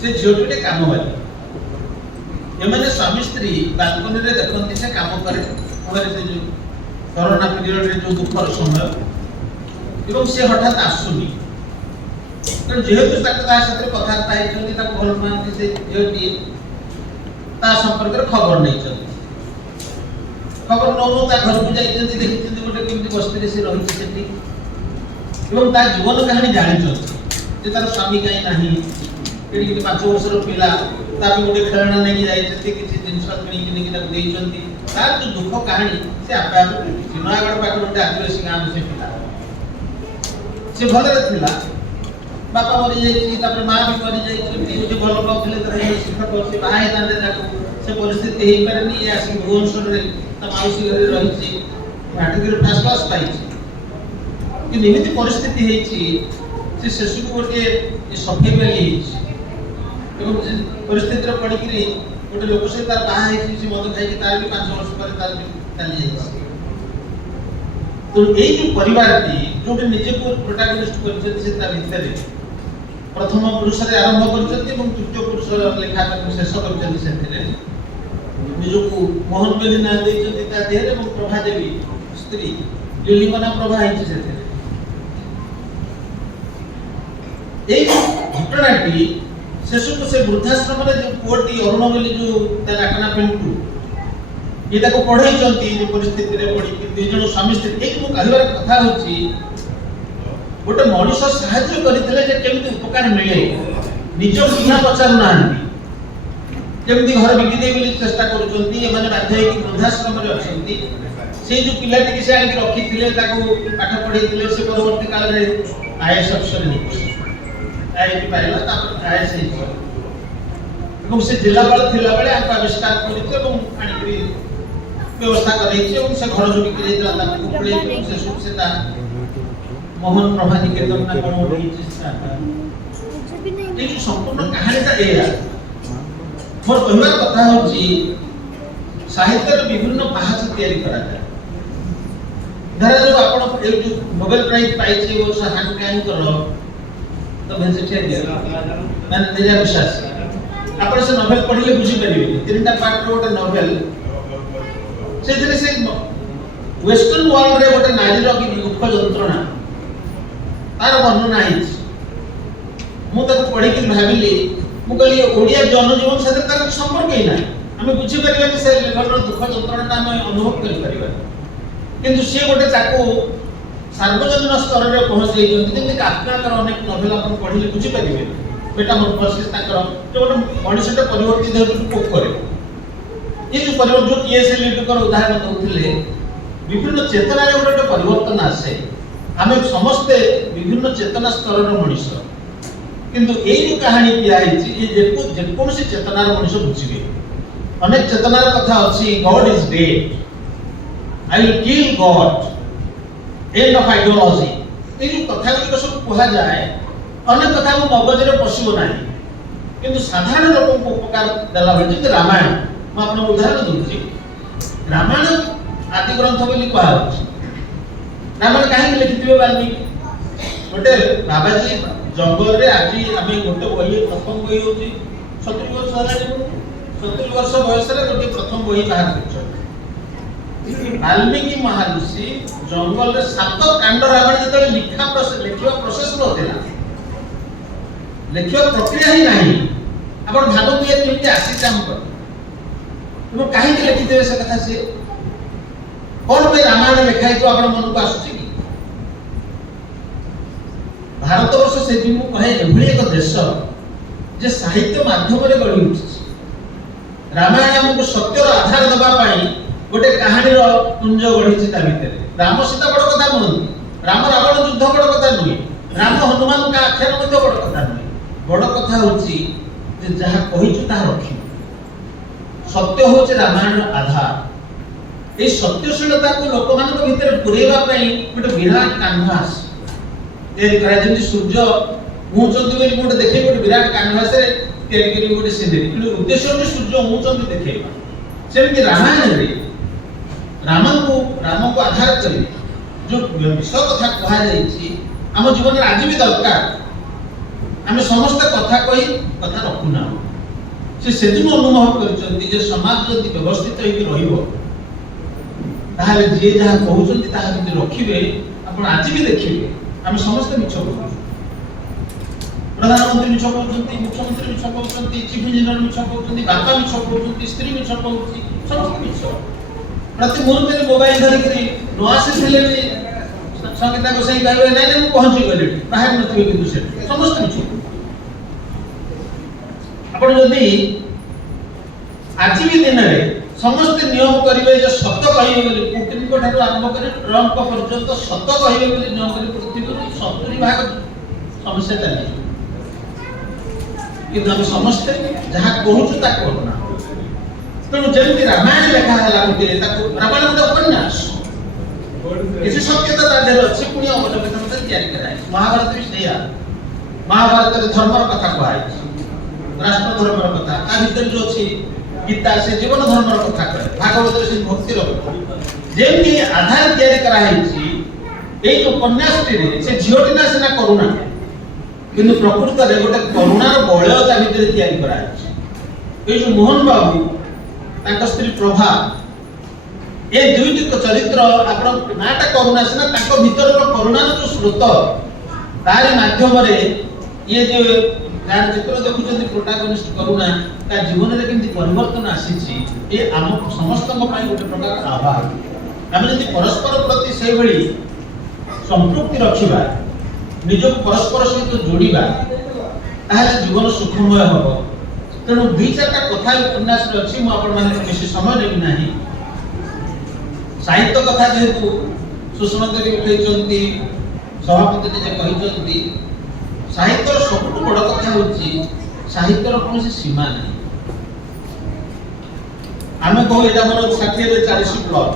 ସେ ଝିଅଟି ଗୋଟେ କାମବାଲି। ଏମାନେ ସ୍ୱାମୀ ସ୍ତ୍ରୀ ବାଲକୋନିରେ ଦେଖନ୍ତି, ସେ କାମ କରେ ଘରେ, ସେ ଯୋଉ କରୋନା ପିରିୟଡରେ ଯୋଉ ଦୁଃଖର ସମୟ, ଏବଂ ସେ ହଠାତ୍ ଆସୁନି। ତେଣୁ ଯେହେତୁ ତାକୁ ତା ସାଥିରେ କଥାବାର୍ତ୍ତା ହେଇଛନ୍ତି, ତାକୁ ଭଲ ପାଆନ୍ତି, ସେ ଝିଅଟି ତା ସମ୍ପର୍କରେ ଖବର ନେଇଛନ୍ତି। ଖବର ନଉନୁ ତା ଘରକୁ ଯାଇଛନ୍ତି, ଦେଖିଛନ୍ତି ଗୋଟେ କେମିତି ବସ୍ତିରେ ସେ ରହିଛି ସେଠି, ଏବଂ ତା ଜୀବନ କାହାଣୀ ଜାଣିଛନ୍ତି ଯେ ତାର ସ୍ୱାମୀ କାହିଁ ନାହିଁ, ଏଠି 5 ବର୍ଷର ପିଲା, ତା ପାଇଁ ଗୋଟେ ଖେଳଣା ନେଇକି ଯାଇଛନ୍ତି, କିଛି ଜିନିଷ କିଣିକି ନେଇକି ତାକୁ ଦେଇଛନ୍ତି। ତାର ଯୋଉ ଦୁଃଖ କାହାଣୀ ସେ ଆପେ ଆପେ ବୁଝୁଛି। ନୟାଗଡ଼ ପାଖରେ ଗୋଟେ ଆଦିବାସୀ ଗାଁର ସେ ପିଲା, ସେ ଭଲରେ ଥିଲା, ବାପା ମରିଯାଇଛି, ତାପରେ ମା ବି ମରିଯାଇଛନ୍ତି, ଗୋଟେ ଭଲ ପାଉଥିଲେ ତାର ଶିକ୍ଷକ, ସେ ବାହା ହେଇଥାନ୍ତେ, ତାକୁ ସେ ପରିସ୍ଥିତି ହେଇପାରେନି। ଇଏ ଆସିକି ଭୁବନେଶ୍ୱରରେ ତା ମାଉସୀ ଘରେ ରହିଛି, ମାଟ୍ରିକରେ ଫାର୍ଷ୍ଟ କ୍ଲାସ୍ ପାଇଛି। କିନ୍ତୁ ଏମିତି ପରିସ୍ଥିତି ହେଇଛି, ସେ ଶେଷକୁ ଗୋଟେ ସଫେଇ ବାଲି ହେଇଛି, ଏବଂ ସେ ପରିସ୍ଥିତିରେ ପଡ଼ିକିରି ଗୋଟେ ଲୋକ ସହିତ ତାର ବାହା ହେଇଛି, ସେ ମଦ ଖାଇକି ତାର ବି 5 ବର୍ଷ ପରେ ତାର ଚାଲି ଯାଇଛି। ତ ଏଇ ଯୋଉ ପରିବାରଟି ଯୋଉଠି ନିଜକୁ ପ୍ରୋଟାଗନିଷ୍ଟ କରିଛନ୍ତି, ସେ ତା ଭିତରେ ପ୍ରଥମ ପୁରୁଷରେ ଆରମ୍ଭ କରିଛନ୍ତି ଏବଂ ତୃତୀୟ ପୁରୁଷ ଲେଖା ତାକୁ ଶେଷ କରିଛନ୍ତି। ସେଥିରେ ନିଜକୁ ମୋହନ ବୋଲି ନାଁ ଦେଇଛନ୍ତି ତା ଦେହରେ, ଏବଂ ପ୍ରଭା ଦେବୀ ସ୍ତ୍ରୀ ଲିଲିମନା ପ୍ରଭା ହେଇଛି ସେଥିରେ। ଏଇ ଘଟଣାଟି ଶେଷକୁ ସେ ବୃଦ୍ଧାଶ୍ରମରେ ଯୋଉ ପୁଅଟି ଅରୁଣ ବୋଲି ଯୋଉ ତା ଡାକନା ପିଣ୍ଟୁ, ଇଏ ତାକୁ ପଢେଇଛନ୍ତି ଯୋଉ ପରିସ୍ଥିତିରେ ପଡିକି 2 ଜଣ ସ୍ୱାମୀ ସ୍ତ୍ରୀ। ଏଇ ମୁଁ କହିବାର କଥା ହଉଛି, ଗୋଟେ ମଣିଷ ସାହାଯ୍ୟ କରିଥିଲେ ଯେ କେମିତି ଉପକାର ମିଳେ, ନିଜ ବିନା ପଚାରୁନାହାନ୍ତି, କେମିତି ଘର ବିକିଦେଇ ବୋଲି ଚେଷ୍ଟା କରୁଛନ୍ତି। ଏମାନେ ବାଧ୍ୟ ହେଇକି ବୃଦ୍ଧାଶ୍ରମରେ ଅଛନ୍ତି। ସେଇ ଯୋଉ ପିଲାଟିକି ସେ ଆଣିକି ରଖିଥିଲେ, ତାକୁ ପାଠ ପଢେଇଥିଲେ, ସେ ପରବର୍ତ୍ତୀ କାଳରେ IAS ଅଫିସର ହେଇଛି, IIT ପାଇଲା, ତାପରେ IAS ହେଇଛି, ଏବଂ ସେ ଜିଲ୍ଲାପାଳ ଥିଲାବେଳେ ଆକୁ ଆବିଷ୍କାର କରିଛି ଏବଂ ଆଣିକି ବ୍ୟବସ୍ଥା କରାଇଛି, ଏବଂ ସେ ଘର ଯୋଉ ବିକ୍ରି ହେଇଥିଲା ତାକୁ ଖୋଳେଇଛି, ଏବଂ ଶେଷକୁ ସେ ତା ମୋହନ ପ୍ରଭା ନିକେତନ ନା କଣ ଗୋଟେ ହେଇଛି। ଏଇ ସମ୍ପୂର୍ଣ୍ଣ କାହାଣୀଟା ଏଇଆ। ମୋର କହିବାର କଥା ହଉଛି, ସାହିତ୍ୟର ବିଭିନ୍ନ ପାହାଚ ତିଆରି କରାଯାଏ। ଧରାଯାଉ ଆପଣ ଏଇ ଯୋଉ ନୋବେଲ ପ୍ରାଇଜ ପାଇଛି ଏ ବର୍ଷ ହାନ୍ ମ୍ୟାନଙ୍କର ତ ଭେଜିଟେରିଆନ ମାନେ ନିରାମିଷାଶୀ, ଆପଣ ସେ ନୋବେଲ ପଢିଲେ ବୁଝିପାରିବେନି। 3ଟା ପାର୍ଟର ଗୋଟେ ନୋବେଲ, ସେଥିରେ ସେ ୱେଷ୍ଟର୍ଣ୍ଣ ୱାର୍ଲଡରେ ଗୋଟେ ନାରୀର କି ଦୁଃଖ ଯନ୍ତ୍ରଣା ତାର ବର୍ଣ୍ଣନା ହେଇଛି। ମୁଁ ତାକୁ ପଢିକି ଭାବିଲି, ମୁଁ କହିଲି ଓଡ଼ିଆ ଜନଜୀବନ ସାଥିରେ ତାର ସମ୍ପର୍କ ହିଁ ନାହିଁ, ଆମେ ବୁଝିପାରିବାନି ସେ ଲେଖକର ଦୁଃଖ ଯନ୍ତ୍ରଣାଟା ଆମେ ଅନୁଭବ କରିପାରିବା। କିନ୍ତୁ ସିଏ ଗୋଟେ ତାକୁ ସାର୍ବଜନୀନ ସ୍ତରରେ ପହଞ୍ଚେଇଛନ୍ତି, ଯେମିତି କାଫ୍କାଙ୍କର ଅନେକ ନୋଭେଲ ଆପଣ ପଢିଲେ ବୁଝିପାରିବେ। ମେଟାମର୍ଫୋସିସ୍ ତାଙ୍କର ଗୋଟେ ମଣିଷଟେ ପରିବର୍ତ୍ତିତ ହେବାକୁ ପୋକରେ, ଏ ଯୋଉ ପରିବର୍ତ୍ତନ T.S. ଏଲିୟଟଙ୍କର ଉଦାହରଣ ଦଉଥିଲେ, ବିଭିନ୍ନ ଚେତନାରେ ଗୋଟେ ପରିବର୍ତ୍ତନ ଆସେ। ଆମେ ସମସ୍ତେ ବିଭିନ୍ନ ଚେତନା ସ୍ତରର ମଣିଷ, କିନ୍ତୁ ଏଇ ଯୋଉ କାହାଣୀ ଦିଆ ହେଇଛି, ଯେକୌଣସି ଚେତନାର ମଣିଷ ବୁଝିବେ। ଅନେକ ଚେତନାର କଥା ଅଛି, God is dead, I will kill God, end of ideology. ଏଇ ଯୋଉ କଥା ଗୁଡ଼ିକ ସବୁ କୁହାଯାଏ, ଅନେକ କଥା ଆମ ମଗଜରେ ପଶିବ ନାହିଁ, କିନ୍ତୁ ସାଧାରଣ ଲୋକଙ୍କୁ ଉପକାର ଦେଲା ଭଳି। ଯେମିତି ରାମାୟଣ, ମୁଁ ଆପଣଙ୍କୁ ଉଦାହରଣ ଦଉଛି। ରାମାୟଣ ଆଦି ଗ୍ରନ୍ଥ ବୋଲି କୁହାଯାଉଛି। ରାମାୟଣ କାହିଁକି ଲେଖିଥିବେ ବାଲ୍ମୀକି? ଗୋଟେ ବାବାଜୀ ଜଙ୍ଗଲରେ, ଆଜି ଆମେ ଗୋଟେ ବହି, ପ୍ରଥମ ବହି ହଉଛି 70 ବର୍ଷ ହେଲାଣି, 70 ବର୍ଷ ବୟସରେ ଗୋଟେ ପ୍ରଥମ ବହି ବାହାର କରିଛନ୍ତି। ବାଲ୍ମୀକି ମହାଋଷି ଜଙ୍ଗଲରେ 7 କାଣ୍ଡ ରାମାୟଣ ଯେତେବେଳେ ଲେଖିବା ପ୍ରୋସେସ ନଥିଲା, ଲେଖିବା ପ୍ରକ୍ରିୟା ହିଁ ନାହିଁ, ଆପଣ ଭାବନ୍ତୁ ଏ କେମିତି ଆସିଛି ଆମ ପାଖକୁ, ଏବଂ କାହିଁକି ଲେଖିଥିବେ ସେ କଥା। ସେ କଣ ପାଇଁ ରାମାୟଣ ଲେଖା ହେଇଥିବ ଆପଣ ମନକୁ ଆସୁଛି କି? ଭାରତବର୍ଷ ସେଠି ମୁଁ କହେ ଏଭଳି ଏକ ଦେଶ ଯେ ସାହିତ୍ୟ ମାଧ୍ୟମରେ ଗଢ଼ି ଉଠିଛି। ରାମାୟଣ ଆମକୁ ସତ୍ୟର ଆଧାର ଦେବା ପାଇଁ ଗୋଟେ କାହାଣୀର ପୁଞ୍ଜ ଗଢ଼ିଛି ତା ଭିତରେ। ରାମ ସୀତା ବଡ଼ କଥା ନୁହନ୍ତି, ରାମ ରାବଣ ଯୁଦ୍ଧ ବଡ଼ କଥା ନୁହେଁ, ରାମ ହନୁମାନଙ୍କ ଆଖ୍ୟାନ ମଧ୍ୟ ବଡ଼ କଥା ନୁହେଁ। ବଡ଼ କଥା ହଉଛି ଯେ ଯାହା କହିଛୁ ତାହା ରଖିବୁ। ସତ୍ୟ ହଉଛି ରାମାୟଣର ଆଧାର। এই সত্যশীলতাকে লোকମାନଙ୍କ ভিতরে পুরেଇବା ପାଇଁ ଗୋଟେ ବିରାଟ କାନଭାସ ତିଆରି କରା, ଯେମିତି ସୂର୍ଯ୍ୟ ଉଉଁଛନ୍ତି ବୋଲି ଗୋଟେ ଦେଖେଇ ଗୋଟେ ବିରାଟ କାନଭାସରେ ତିଆରି କରି ଗୋଟେ ସିନେରୀ, କିନ୍ତୁ ଉଦ୍ଦେଶ୍ୟ ହେଉଛି ସୂର୍ଯ୍ୟ ଉଉଁଛନ୍ତି ଦେଖେଇବା। ସେମିତି ରାମାୟଣରେ ରାମକୁ ଆଧାର କରି जो विष कथा कहुई आम जीवन में आज भी दरकार आम समस्त कथा कही कथा रखुना से दिन अनुभव कर समाज जदि व्यवस्थित होताले जी जहाँ कहते रखिए आप आज भी देखिए आम समस्त मिछ कहूँ प्रधानमंत्री मिछ कहते मुख्यमंत्री मिछ कहते चीफ इंजीनियर मिछ कहते बापा मिछ कहते स्त्री मिछ कहूँ समस्त मिछ प्रति मुहूर्त मोबाइल धरिक न आसी संगीता गोसाई कहले नहीं नहीं पहुंची गले बाहर नथिबे किंतु से समस्त मिछ आपण जदि आज भी दिन में समस्त नियम करिवे जो सत्य कहिबे बोली पुतिन को ठाकुर आरंभ करी ट्रम्प पर्यंत सत्य कहिबे बोली नियम करी पृथ्वी 70% समस्या चली कि हम समस्त जहाँ कहूँ ता करना तेणु जमी रामायण लेखा है रामायण गोटे उपन्यास किसी सत्यता तादेह अच्छी पुण्य अवलंबन तैयारी कराए महाभारत भी सैया महाभारत धर्मर कथा कहुई राष्ट्र धर्मर कथा ता भीतर जो अच्छी गीता से जीवन धर्मर कथा कहे भागवत से भक्तिर जेमती आधार तैयारी कराई एक उपन्यास से झीलटी सीना करुणा किंतु प्रकृत में गोटे करुणार बलय ता भीतर तैयारी कराई जो मोहन बाबू तांका स्त्री प्रभा ये दुईटी चरित्र आपण नाटा करुणा सीना तांको भीतर करुणार जो स्रोत तार माध्यम ये जो गान चित्र देखुଛନ୍ତି प्रोटागनिस्ट करुणा ता जीवन रे केमती परिवर्तन आसीछि ए आम समस्त पई गोटे प्रकार आभार आम यदि परस्पर प्रति से भली संपृक्ति रखिबा निजक परस्पर सहित जोड़िबा ताहले जीवन सुखमय होबो तेणु दुई चारटा कथा उपन्यास अच्छी मु आपण माने बेसी समय नेबी नाही साहित्य कथा जेहेतु सुषमा देवी उठेइचंती सभापति जे कहिचंती साहित्यर सबुठ बड़ कथा होची साहित्यर कोनोसी सीमा नाही आमे कहू एटा मोर 60 रे 40 प्लस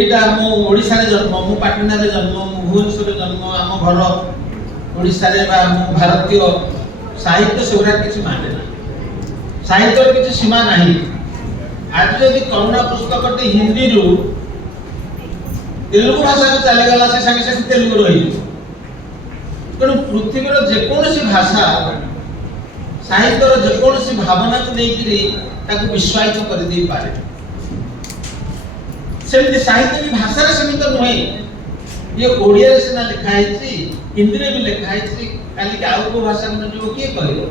एटा मो ओडिसा रे जन्म मु पाटना रे जन्म मु भुवनेश्वर रे जन्म आम घर ओडिसा रे बा मु भारतीय साहित्य सेगुरा किसी माने ना साहित्य किसी सीमा नहीं आज यदि करुणा पुस्तक हिंदी रु तेलुगु भाषा को चली गला से संगे संगे तेलुगु रही तेणु पृथ्वीर जेकोसी भाषा साहित्यर जेकोसी भावना को लेकरी ताको विश्वासित कर दे पारे सेमती साहित्य भी भाषा रे सीमित नुहे ये ओडिया रे सिना लिखा है हिंदी रे भी लिखा है काली के आउ को भाषा में जो किए कहलो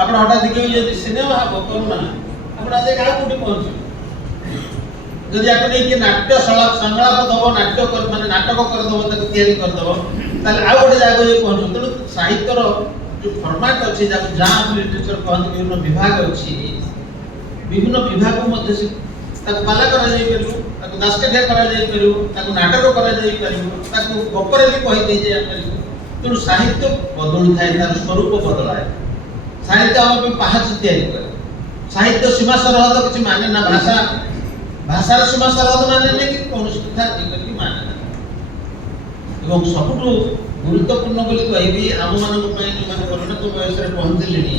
आपण हटा देखियो यदि सिनेमा हो करुणा आपण आज का कोठी पहुंच जदि आपण के नाट्य संलाप दबो नाट्य कर माने नाटक कर दबो ताको तैयारी कर दबो ताले आउ गोटे जागो ये पहुंच तेणु साहित्यर जो फॉर्मेट अछि जा जहां लिटरेचर कहत विभिन्न विभाग अछि विभिन्न विभाग मध्ये से ताको पाला करा जाई परिबो ताको दासकाठिया करा जाई परिबो ताको नाटक करा जाई परिबो ताको गपरे भी कहि दे जाई परिबो तेणु साहित्य बदलू थाए तार स्वरूप बदलाए साहित्य हम पहाच तैयारी करे साहित्य सीमा सरहद किसी माने ना भाषा भाषार सीमा सरहद माने नहीं कि कौन कथा कि माने ना एवं सबुठु गुरुत्वपूर्ण बोली कहबी आम मानक पई जो माने परिणत बयस रे पहुंचलेनी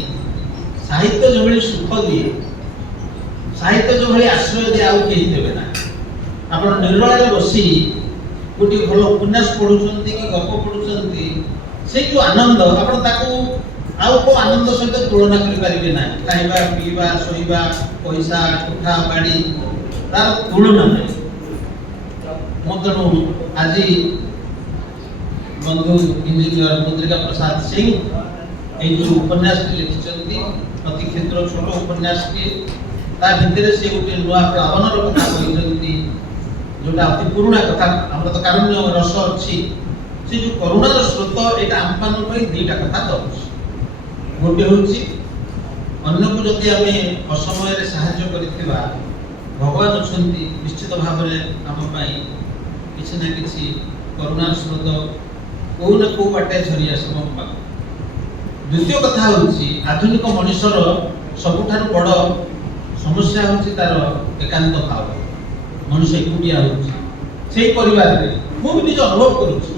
साहित्य जो भली सुख दिए साहित्य जो भली आश्रय दे आउ केही देबे ना आपण निर्मल रे बसी गोटे भल उपन्यास पढ़ुचंती कि गप पढ़ुचंती से जो आनंद आपण ताको आउ को आनंद सहित तुलना करि परिबे ना खाइबा पीबा सोइबा पैसा कोठा बाड़ी तार तुलना नहीं मतनु आज बंधु इंजीनियर मुद्रिका प्रसाद सिंह ए जो उपन्यास लिखिचंती अति क्षेत्र छोट उपन्यास के ता भितर से गोटे नुआ प्लावन रो कथा कहिचंती जोटा अति पुराना कथा हमर तो कारुण्य रस अछि से जो करुणार स्रोत एटा आम्पान पई दीटा कथा दउछ गोटे होछि अन्य को जति हमें असमय रे सहाय्य करिथिबा भगवान अछंती निश्चित भाव रे हम पई किछि ना किछि करुणार स्रोत को न को बाटे झरी आसम द्वितीय कथा होछि आधुनिक मनुष्यर सबुठार बड़ समस्या होछि तार एकांत भाव मनुष्य एकुटिया होछि सेही परिवार रे मु भी निज अनुभव करूछि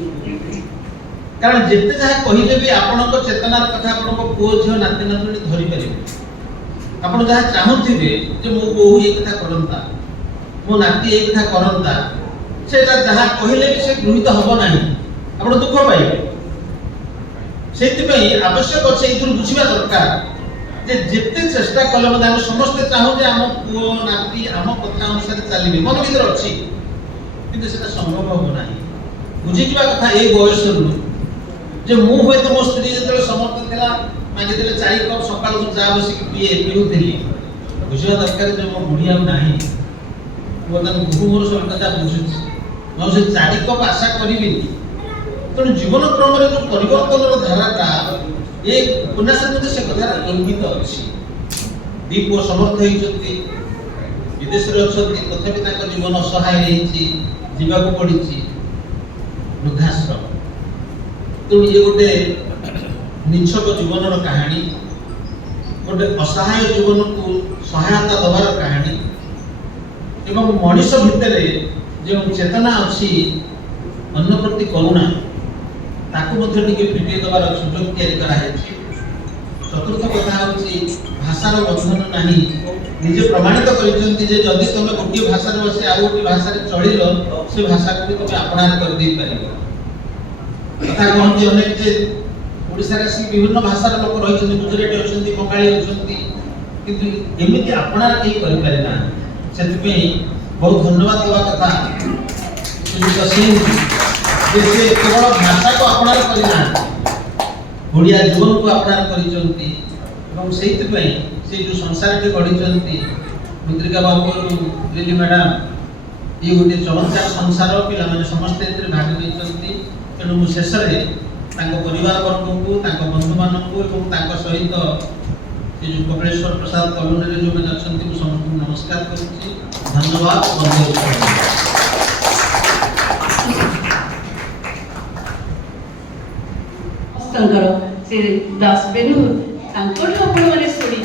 कारण जेते जहा कहिले भी आपनक चेतनार कथा आपनक पुओ झियो नाती नातुणी धरि परिबे आपण जहा चाहुथिबे जे मो बोहू ए कथा करंता मो नाती ए कथा करंता সেটা যাহা কহিলে ବି ସେ ଗୃହୀତ ହବ ନାହିଁ, ଆପଣ ଦୁଃଖ ପାଇବେ। ସେଇଥିପାଇଁ ଆବଶ୍ୟକ ଅଛି ଏଇଥିରୁ ବୁଝିବା ଦରକାର ଯେ ଯେତେ ଚେଷ୍ଟା କଲେ ମଧ୍ୟ ଆମେ ସମସ୍ତେ ଚାହୁଁ ଯେ ଆମ ପୁଅ ନାତି ଆମ କଥା ଅନୁସାରେ ଚାଲିବେ, ମନ ଭିତରେ ଅଛି, କିନ୍ତୁ ସେଟା ସମ୍ଭବ ହବ ନାହିଁ। ବୁଝିଯିବା କଥା ଏଇ ବୟସରୁ ଯେ ମୁଁ ହୁଏତ ମୋ ସ୍ତ୍ରୀ ଯେତେବେଳେ ସମର୍ଥ ଥିଲା ମାଗିଦେଲେ 4 କପ୍ ସକାଳୁ ଚା ବସିକି ପିଉଥିଲି, ବୁଝିବା ଦରକାର ଯେ ମୋ ବୁଢ଼ୀ ଆଉ ନାହିଁ, ବର୍ତ୍ତମାନ ବହୁ ମୋର ସବୁ କଥା ବୁଝୁଛି, ମୁଁ ସେ 4 କପ୍ ଆଶା କରିବିନି। ତେଣୁ ଜୀବନ କ୍ରମରେ ଯୋଉ ପରିବର୍ତ୍ତନର ଧାରାଟା ଏ ଉପନ୍ୟାସ ମଧ୍ୟ ସେ କଥାରେ ଇଙ୍ଗିତ ଅଛି। ଦି ପୁଅ ସମର୍ଥ ହେଇଛନ୍ତି, ବିଦେଶରେ ଅଛନ୍ତି, ତଥାପି ତାଙ୍କ ଜୀବନ ଅସହାୟ ହେଇଛି, ଯିବାକୁ ପଡ଼ିଛି ବୃଦ୍ଧାଶ୍ରମ। ତେଣୁ ଇଏ ଗୋଟେ ନିଛକ ଜୀବନର କାହାଣୀ, ଗୋଟେ ଅସହାୟ ଜୀବନକୁ ସହାୟତା ଦେବାର କାହାଣୀ ଏବଂ ମଣିଷ ଭିତରେ ଯେଉଁ ଚେତନା ଅଛି ଅନ୍ୟ ପ୍ରତି କରୁଣା, ତାକୁ ମଧ୍ୟ ଟିକେ ଫିଟେଇ ଦେବାର ସୁଯୋଗ ତିଆରି କରାଯାଇଛି। ଚତୁର୍ଥ କଥା ହେଉଛି ଭାଷାର ବନ୍ଧନ ନାହିଁ। ନିଜେ ପ୍ରମାଣିତ କରିଛନ୍ତି ଯେ ଯଦି ତମେ ଗୋଟିଏ ଭାଷାରେ ବସି ଆଉ ଗୋଟିଏ ଭାଷାରେ ଚଳିଲ, ସେ ଭାଷାକୁ ବି ତମେ ଆପଣାର କରିଦେଇ ପାରିବ। କଥା କହନ୍ତି ଅନେକ ଯେ ଓଡ଼ିଶାରେ ଆସି ବିଭିନ୍ନ ଭାଷାର ଲୋକ ରହିଛନ୍ତି, ଗୁଜୁରାଟୀ ଅଛନ୍ତି, ବଙ୍ଗାଳୀ ଅଛନ୍ତି, କିନ୍ତୁ ଏମିତି ଆପଣାର କେହି କରିପାରେ ନା। ସେଥିପାଇଁ ବହୁତ ଧନ୍ୟବାଦ ଦେବା କଥା ଯେ ସେ କେବଳ ଭାଷାକୁ ଆପଣାର କରିନାହାନ୍ତି, ଓଡ଼ିଆ ଜୀବନକୁ ଆପଣାର କରିଛନ୍ତି ଏବଂ ସେଇଥିପାଇଁ ସେ ଯେଉଁ ସଂସାରଟି ଗଢ଼ିଛନ୍ତି ମୁଦ୍ରିକା ବାବୁ, ଲିଲି ମ୍ୟାଡ଼ାମ, ଇଏ ଗୋଟେ ଚମତ୍କାର ସଂସାର, ପିଲାମାନେ ସମସ୍ତେ ଏଥିରେ ଭାଗ ନେଇଛନ୍ତି। ତେଣୁ ମୁଁ ଶେଷରେ ତାଙ୍କ ପରିବାର ବର୍ଗଙ୍କୁ, ତାଙ୍କ ବନ୍ଧୁମାନଙ୍କୁ ଏବଂ ତାଙ୍କ ସହିତ ସେ ଯେଉଁ କପିଳେଶ୍ୱର ପ୍ରସାଦ କଲୋନୀରେ ଯେଉଁମାନେ ଅଛନ୍ତି ମୁଁ ସମସ୍ତଙ୍କୁ ନମସ୍କାର କରୁଛି। ଧନ୍ୟବାଦ। ସେ ଦାସବେନୁ ତାଙ୍କଠୁ ଆପଣମାନେ ଶୁଣି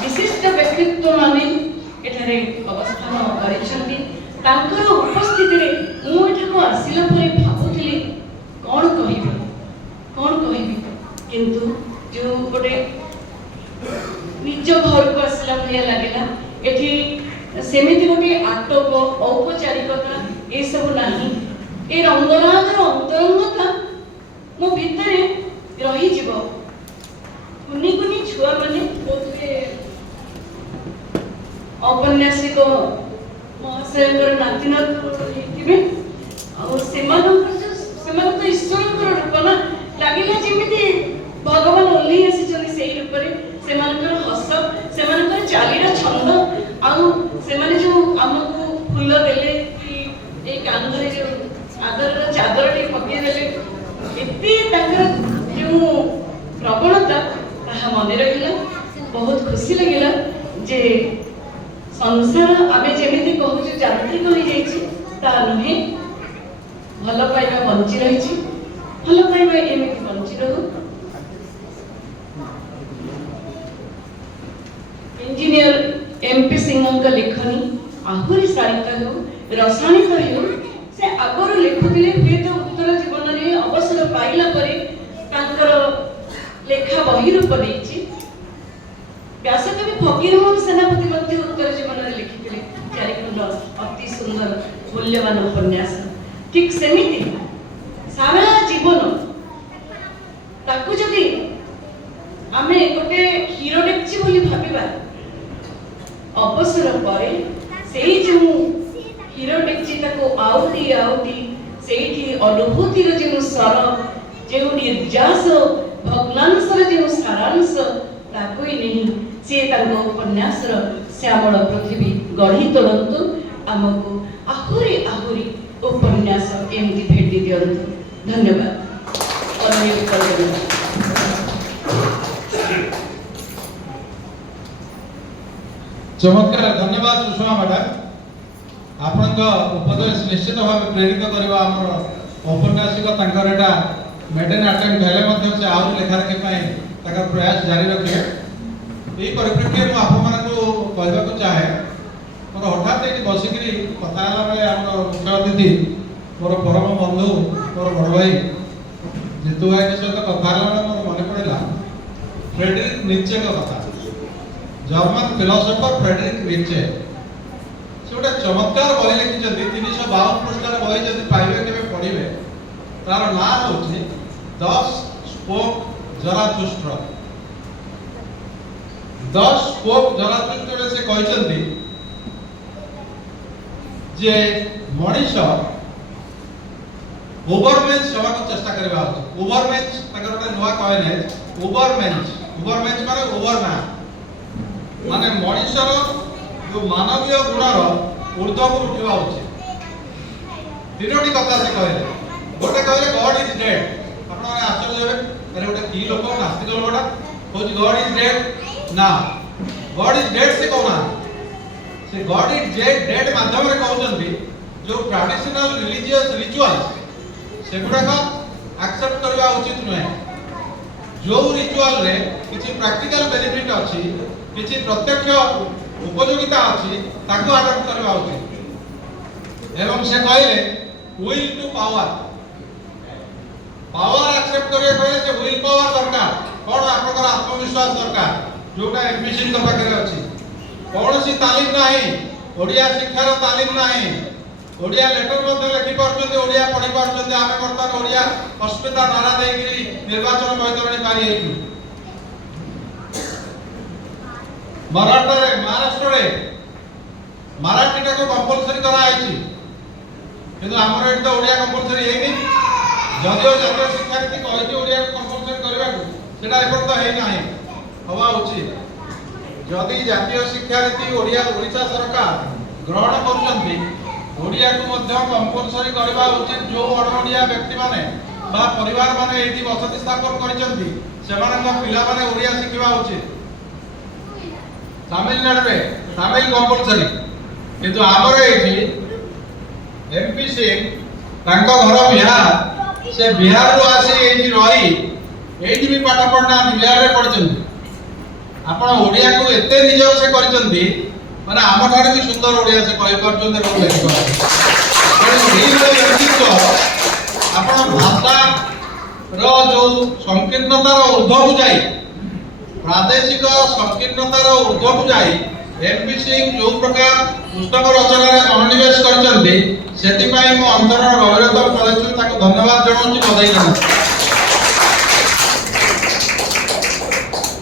ବିଶିଷ୍ଟ ବ୍ୟକ୍ତିତ୍ୱ ମାନେ ଏଠାରେ ଅବସ୍ଥାନ କରିଛନ୍ତି। ତାଙ୍କର ଉପସ୍ଥିତିରେ ମୁଁ ଏଠାକୁ ଆସିଲା ପରେ ଭାବୁଥିଲି କ'ଣ କହିବି, କିନ୍ତୁ ଯେଉଁ ଗୋଟେ ନିଜ ଘରକୁ ଆସିଲା ଭଳିଆ ଲାଗିଲା। ଏଠି ସେମିତି ଗୋଟିଏ ଆଟକ ଔପଚାରିକତା ଏସବୁ ନାହିଁ। ଏ ରଙ୍ଗରାଗର ଅନ୍ତରଙ୍ଗତା ମୋ ଭିତରେ ରହିଯିବ। କୁନି କୁନି ଛୁଆମାନେ ବୋଧହୁଏ ଔପନ୍ୟାସିକ ମହାଶୟଙ୍କର ନାତି ନାତୁଣୀ ହେଇଥିବେ, ଆଉ ସେମାନେ ତ ଈଶ୍ୱରଙ୍କର ରୂପ ନା। ଲାଗିଲା ଯେମିତି ଭଗବାନ ଓହ୍ଲେଇ ଆସିଛନ୍ତି ସେଇ ରୂପରେ। ସେମାନଙ୍କର ହସ, ସେମାନଙ୍କର ଚାଲିର ଛନ୍ଦ, ଆଉ ସେମାନେ ଯୋଉ ଆମକୁ ଫୁଲ ଦେଲେ କି ଏଇ କାନ୍ଧରେ ଯୋଉ ଆଦରର ଚାଦରଟି ପକେଇଦେଲେ, ଏତେ ତାଙ୍କର ଯେଉଁ ପ୍ରବଣତା ତାହା ମନେ ରହିଲା। ବହୁତ ଖୁସି ଲାଗିଲା ଯେ ସଂସାର ଆମେ ଯେମିତି କହୁଛୁ ଯାନ୍ତ୍ରିକ ହୋଇଯାଇଛି, ତା ନୁହେଁ। ଭଲ ପାଇବା ବଞ୍ଚି ରହିଛି, ଭଲ ପାଇବା ଏମିତି ବଞ୍ଚି ରହୁ। ଇଞ୍ଜିନିୟର MP ସିଂହଙ୍କ ଲେଖନୀ ଆହୁରି ଶାଣିତ ହେଉ, ରସାଣିତ ହେଉ। ସେ ଆଗରୁ ଲେଖୁଥିଲେ, ହୁଏତ ଉତ୍ତର ଜୀବନରେ ଅବସର ପାଇଲା ପରେ ତାଙ୍କର ଲେଖା ବହି ରୂପ ନେଇଛି। ବ୍ୟାସକବି ଫକୀରମୋହନ ସେନାପତି ମଧ୍ୟ ଉତ୍ତର ଜୀବନରେ ଲେଖିଥିଲେ ଚାରିଖଣ୍ଡ ଅତି ସୁନ୍ଦର ମୂଲ୍ୟବାନ ଉପନ୍ୟାସ। ଠିକ୍ ସେମିତି ସାରା ଜୀବନ ତାକୁ ଯଦି ଆମେ ଗୋଟେ ହୀର ଡେକ୍ଚି ବୋଲି ଭାବିବା, ଅବସର ପରେ ସେଇ ଯେଉଁ ହୀର ଡେକ୍ଚି ତାକୁ ଆଉଟି ସେଇଠି ଅନୁଭୂତିର ଯେଉଁ ସ୍ୱର, ଯେଉଁ ନିର୍ଯାସ, ଭଗ୍ନାଂଶର ଯେଉଁ ସାରାଂଶ, ତାକୁ ହିଁ ନେଇ ସିଏ ତାଙ୍କ ଉପନ୍ୟାସର ଶ୍ୟାମଳ ପୃଥିବୀ ଗଢ଼ି ତୋଳନ୍ତୁ। ଆମକୁ ଆହୁରି ଆହୁରି ଉପନ୍ୟାସ ଏମିତି ଭେଟି ଦିଅନ୍ତୁ। ଧନ୍ୟବାଦ। चमत्कार। धन्यवाद सुषमा मैडम। आपणक उपदेश निश्चित भाव प्रेरित करवा आमर औपन्यासिक तांकर एटा मेडन अटेम्प्ट हेले मध्ये से आउ लेखालेखि पई ताकर प्रयास जारी रखे। एई परिप्रेक्षी मु आप मानकु कहबा को चाहे, मोर हठात एटी बसिकरी कथा हला बेले आमर मुख्य अतिथि मोर परम बंधु मोर बड़ भाई जितु भाई के सहित कथा हला बेले मोर मने पड़ेला फ्रेडरिक नीचे का कथा। जर्मन फिलोसोफर फ्रेडरिक नीचे से गोटे चमत्कार बही लिखिं 352 पृष्ठार बही जब पाइबे केबे पढ़िबे तार ना होछि 10 स्पोक जराथुस्ट्र 10 स्पोक जराथुस्ट्र से कहते जे मनीष ओवरमेंच सेवा को चेष्टा करबा उचित ओवरमेंच तकर गोटे नुआ कहे नै ओवरमेंच माने ओवर माने मनीषर जो मानवीय गुणर ऊर्ध्व को उठिबा उचित तीनोटी कथा से कहले गोटे कहले गॉड इज डेड आपण माने आश्चर्य हेबे अरे गोटे की लोक नास्तिक लोकटा कहछि गॉड इज डेड ना गॉड इज डेड से कहना से गॉड इज डेड माध्यम रे कहउछन्ती जो ट्रेडिशनल रिलीजियस रिचुअल्स सेगुडा का एक्सेप्ट करबा उचित नहे जो रिचुअल रे किछि प्रैक्टिकल बेनिफिट अछि किछि प्रत्यक्ष उपयोगिता अछि ताको अडॉप्ट करबा उचित एवं से कहले विल टू पावर एक्सेप्ट करे कहले से विल पावर दरकार कोन आपनकर आत्मविश्वास दरकार जोटा एम्बिशन को पाखरे अछि कोनोसी तालीम नाही ओडिया शिक्षार तालीम नाही ओडिया लेटर मध्ये लिखि पारछन्ते ओडिया पढि पारछन्ते आमे वर्तमान ओडिया अस्मिता नारा देगिरी निर्वाचन मैदानी पारी हेतु महाराष्ट्र रे मराठीटा को कंपलसरी करा आइछि किंतु हमर एट तो ओडिया कंपलसरी हेनी जदियो जातीय शिक्षा नीति कहिछि ओडिया कंपलसरी करबा को सेटा एपर तो हेई नाही हवा उचित जदि जातीय शिक्षा नीति ओडिया ओडिशा सरकार ग्रहण करूछन्ति ओडिया को मध्य कंपलसरी करबा उचित जो अनओडिया व्यक्ति माने बा परिवार माने एठी बसति स्थापन करिसंती सेमानक पिला माने ओडिया शिखिबा उचित तमिलनाडु रे तमिल कंपलसरी किंतु हमर एठी एमपी सिंह तांको घर बिहार से बिहार रो आसी एठी रही एठी भी पाठ पढ़ना बिहार रे पढ़चंती आपण ओडिया को एते निजर से करिसंती माने आम ठारे भी सुंदर ओडिया से कहि परछन देखो लेखि आपण भाषा रो जो संकीर्णतार ऊर्ध्व को जाई प्रादेशिक संकीर्णतार ऊर्ध्व को जाई एमपी सिंह जो प्रकार पुस्तक रचना रे मनोनिवेश करछन्ती सेति पई मो अंतरर गौरव प्रदर्शन ताको धन्यवाद जणाउछि बधाई जणाउछि